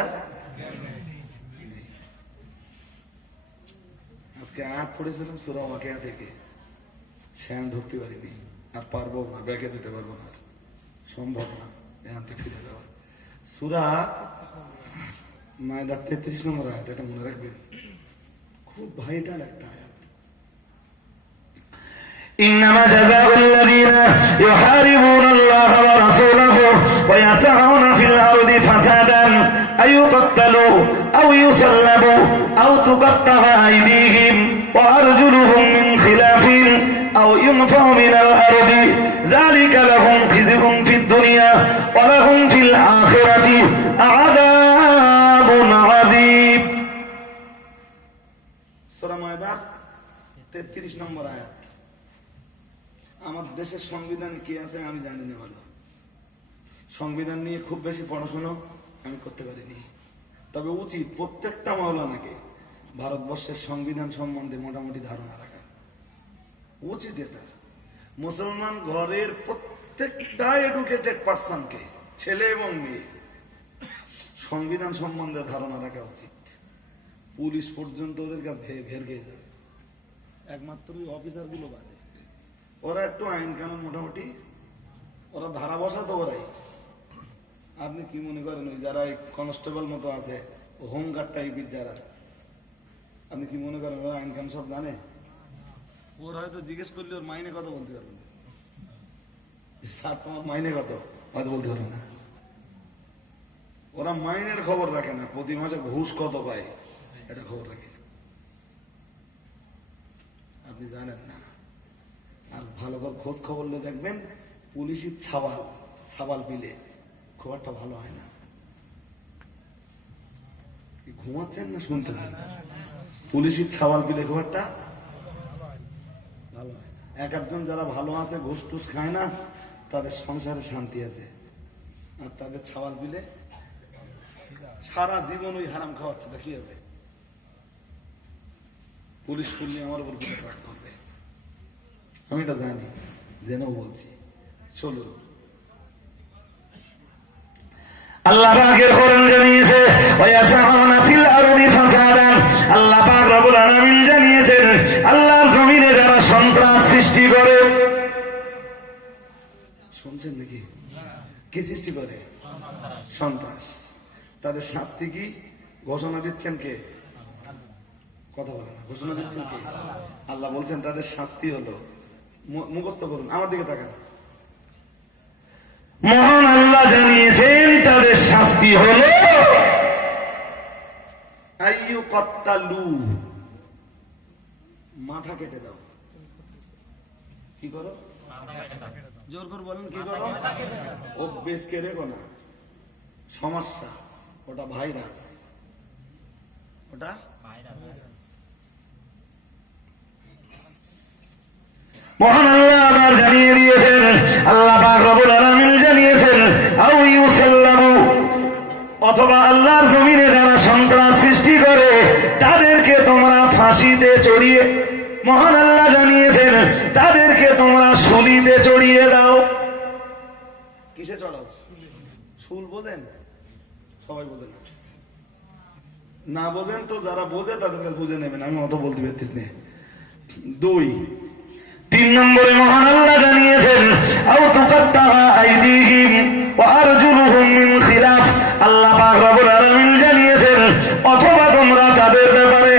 আজকে আয়াত পড়েছিলাম সূরা ওয়াকিয়া থেকে, সে আমি ঢুকতে পারিনি, আর পারবো না, ব্যাকে দিতে পারবো না, সম্ভব না এখান থেকে ফিরে যাওয়া। সূরা মায়দার 33 নম্বর আয়াত, এটা মনে রাখবেন, খুব ভাইটাল একটা আয়াত। إنما جزاء الذين يحاربون الله ورسوله ويسعون في الأرض فسادا أن يقتلوا أو يسلبوا أو تقطع أيديهم وأرجلهم من خلاف أو ينفوا من الأرض ذلك لهم خزي في الدنيا ولهم في الآخرة عذاب عظيم. সূরা মায়দার 33 নম্বর আয়াত। আমার দেশের সংবিধানে কি আছে আমি জানি না ভালো, সংবিধান নিয়ে খুব বেশি পড়াশোনা আমি করতে পারিনি, তবে উচিত প্রত্যেকটা মাওলানাকে ভারতবর্ষের সংবিধান সম্বন্ধে মোটামুটি ধারণা রাখা উচিত। এটা মুসলমান ঘরের প্রত্যেকটা এডুকেটেড পার্সনকে, ছেলে এবং মেয়ে, সংবিধান সম্বন্ধে ধারণা রাখা উচিত। পুলিশ পর্যন্ত ওদের কাছে ভের খেয়ে যাবে, একমাত্র অফিসার গুলো বাদে। ওরা একটু আইন কানুন মোটামুটি ওরা ধারা বসাতো ওরাই। আপনি কি মনে করেন ওই যারা কনস্টেবল মতো আছে, হোমগার্ড টাইপের যারা, আপনি কি মনে করেন ওরা আইন কানুন সব জানে? ওর হয়তো জিজ্ঞেস করলে ওর মাইনে কত বলতে পারবে না, স্যার তোমার মাইনে কত হয়তো বলতে পারবে না। ওরা মাইনের খবর রাখে না, প্রতি মাসে ঘুষ কত পায় এটা খবর রাখে, আপনি জানেন না। আর ভালো করে খোঁজ খবর নিয়ে দেখবেন পুলিশের ছাওয়াল ছাওয়াল পিলে খুব একটা ভালো হয় না। কি ঘুমাচ্ছেন না শুনতেছেন? পুলিশের ছাওয়াল পিলে খুব একটা ভালো হয় না। এক একজন যারা ভালো আছে, ঘুষ টুস খায় না, তাদের সংসারে শান্তি আছে। আর তাদের ছাওয়াল পিলে সারা জীবন ওই হারাম খাওয়াচ্ছে, তা কি হবে? পুলিশ শুনলে আমার উপর বিপদ রাগ করবে, আমি এটা জানি, জেনেও বলছি। চলো, আল্লাহ পাকের কোরআন জানিয়েছে ওয়ায়াসাউনা ফিল আরদি ফাসাদান। আল্লাহ পাক রব্বুল আলামিন জানিয়েছেন আল্লাহর জমিনে যারা সন্ত্রাস সৃষ্টি করে। শুনছেন নাকি? কি সৃষ্টি করে? সন্ত্রাস। তাদের শাস্তি কি ঘোষণা দিচ্ছেন কে? কথা বলে না, ঘোষণা দিচ্ছেন কে? আল্লাহ বলছেন তাদের শাস্তি হলো, মুখস্থ করুন, আমার দিকে তাকান। মহান আল্লাহ জানিয়েছেন তাদের শাস্তি হলো আইয়ুকাত্তালু, মাথা কেটে দাও। কি করো? জোর করে বলেন, কি করো? ও বেশ কে রেখো না, সমস্যা, ওটা ভাইরাস, ওটা মহান আল্লাহ আবার জানিয়ে দিয়েছেন, আল্লাহ পাক রব্বুল আলামিন জানিয়েছেন আও ইউসাল্লামু, অথবা আল্লাহর জমিনে যারা সন্ত্রাস সৃষ্টি করে তাদেরকে তোমরা ফাঁসিতে চড়িয়ে, মহান আল্লাহ জানিয়েছেন তাদেরকে তোমরা শুলিতে চড়িয়ে দাও। কিসে চড়াও? শুল বোঝেন? সবাই বোঝে না, না বোঝেন তো যারা বোঝে তাদেরকে বুঝে নেবেন, আমি অত বলতে পারতিস না। 2, 3 নম্বরে মহান আল্লাহ জানিয়েছেন আও তুকাত্তাআ আইদিহিম ওয়া আরজুলুহুম মিন খিলাফ। আল্লাহ পাক রব্বুল আলামিন জানিয়েছেন অথবা তোমরা তাদের ব্যাপারে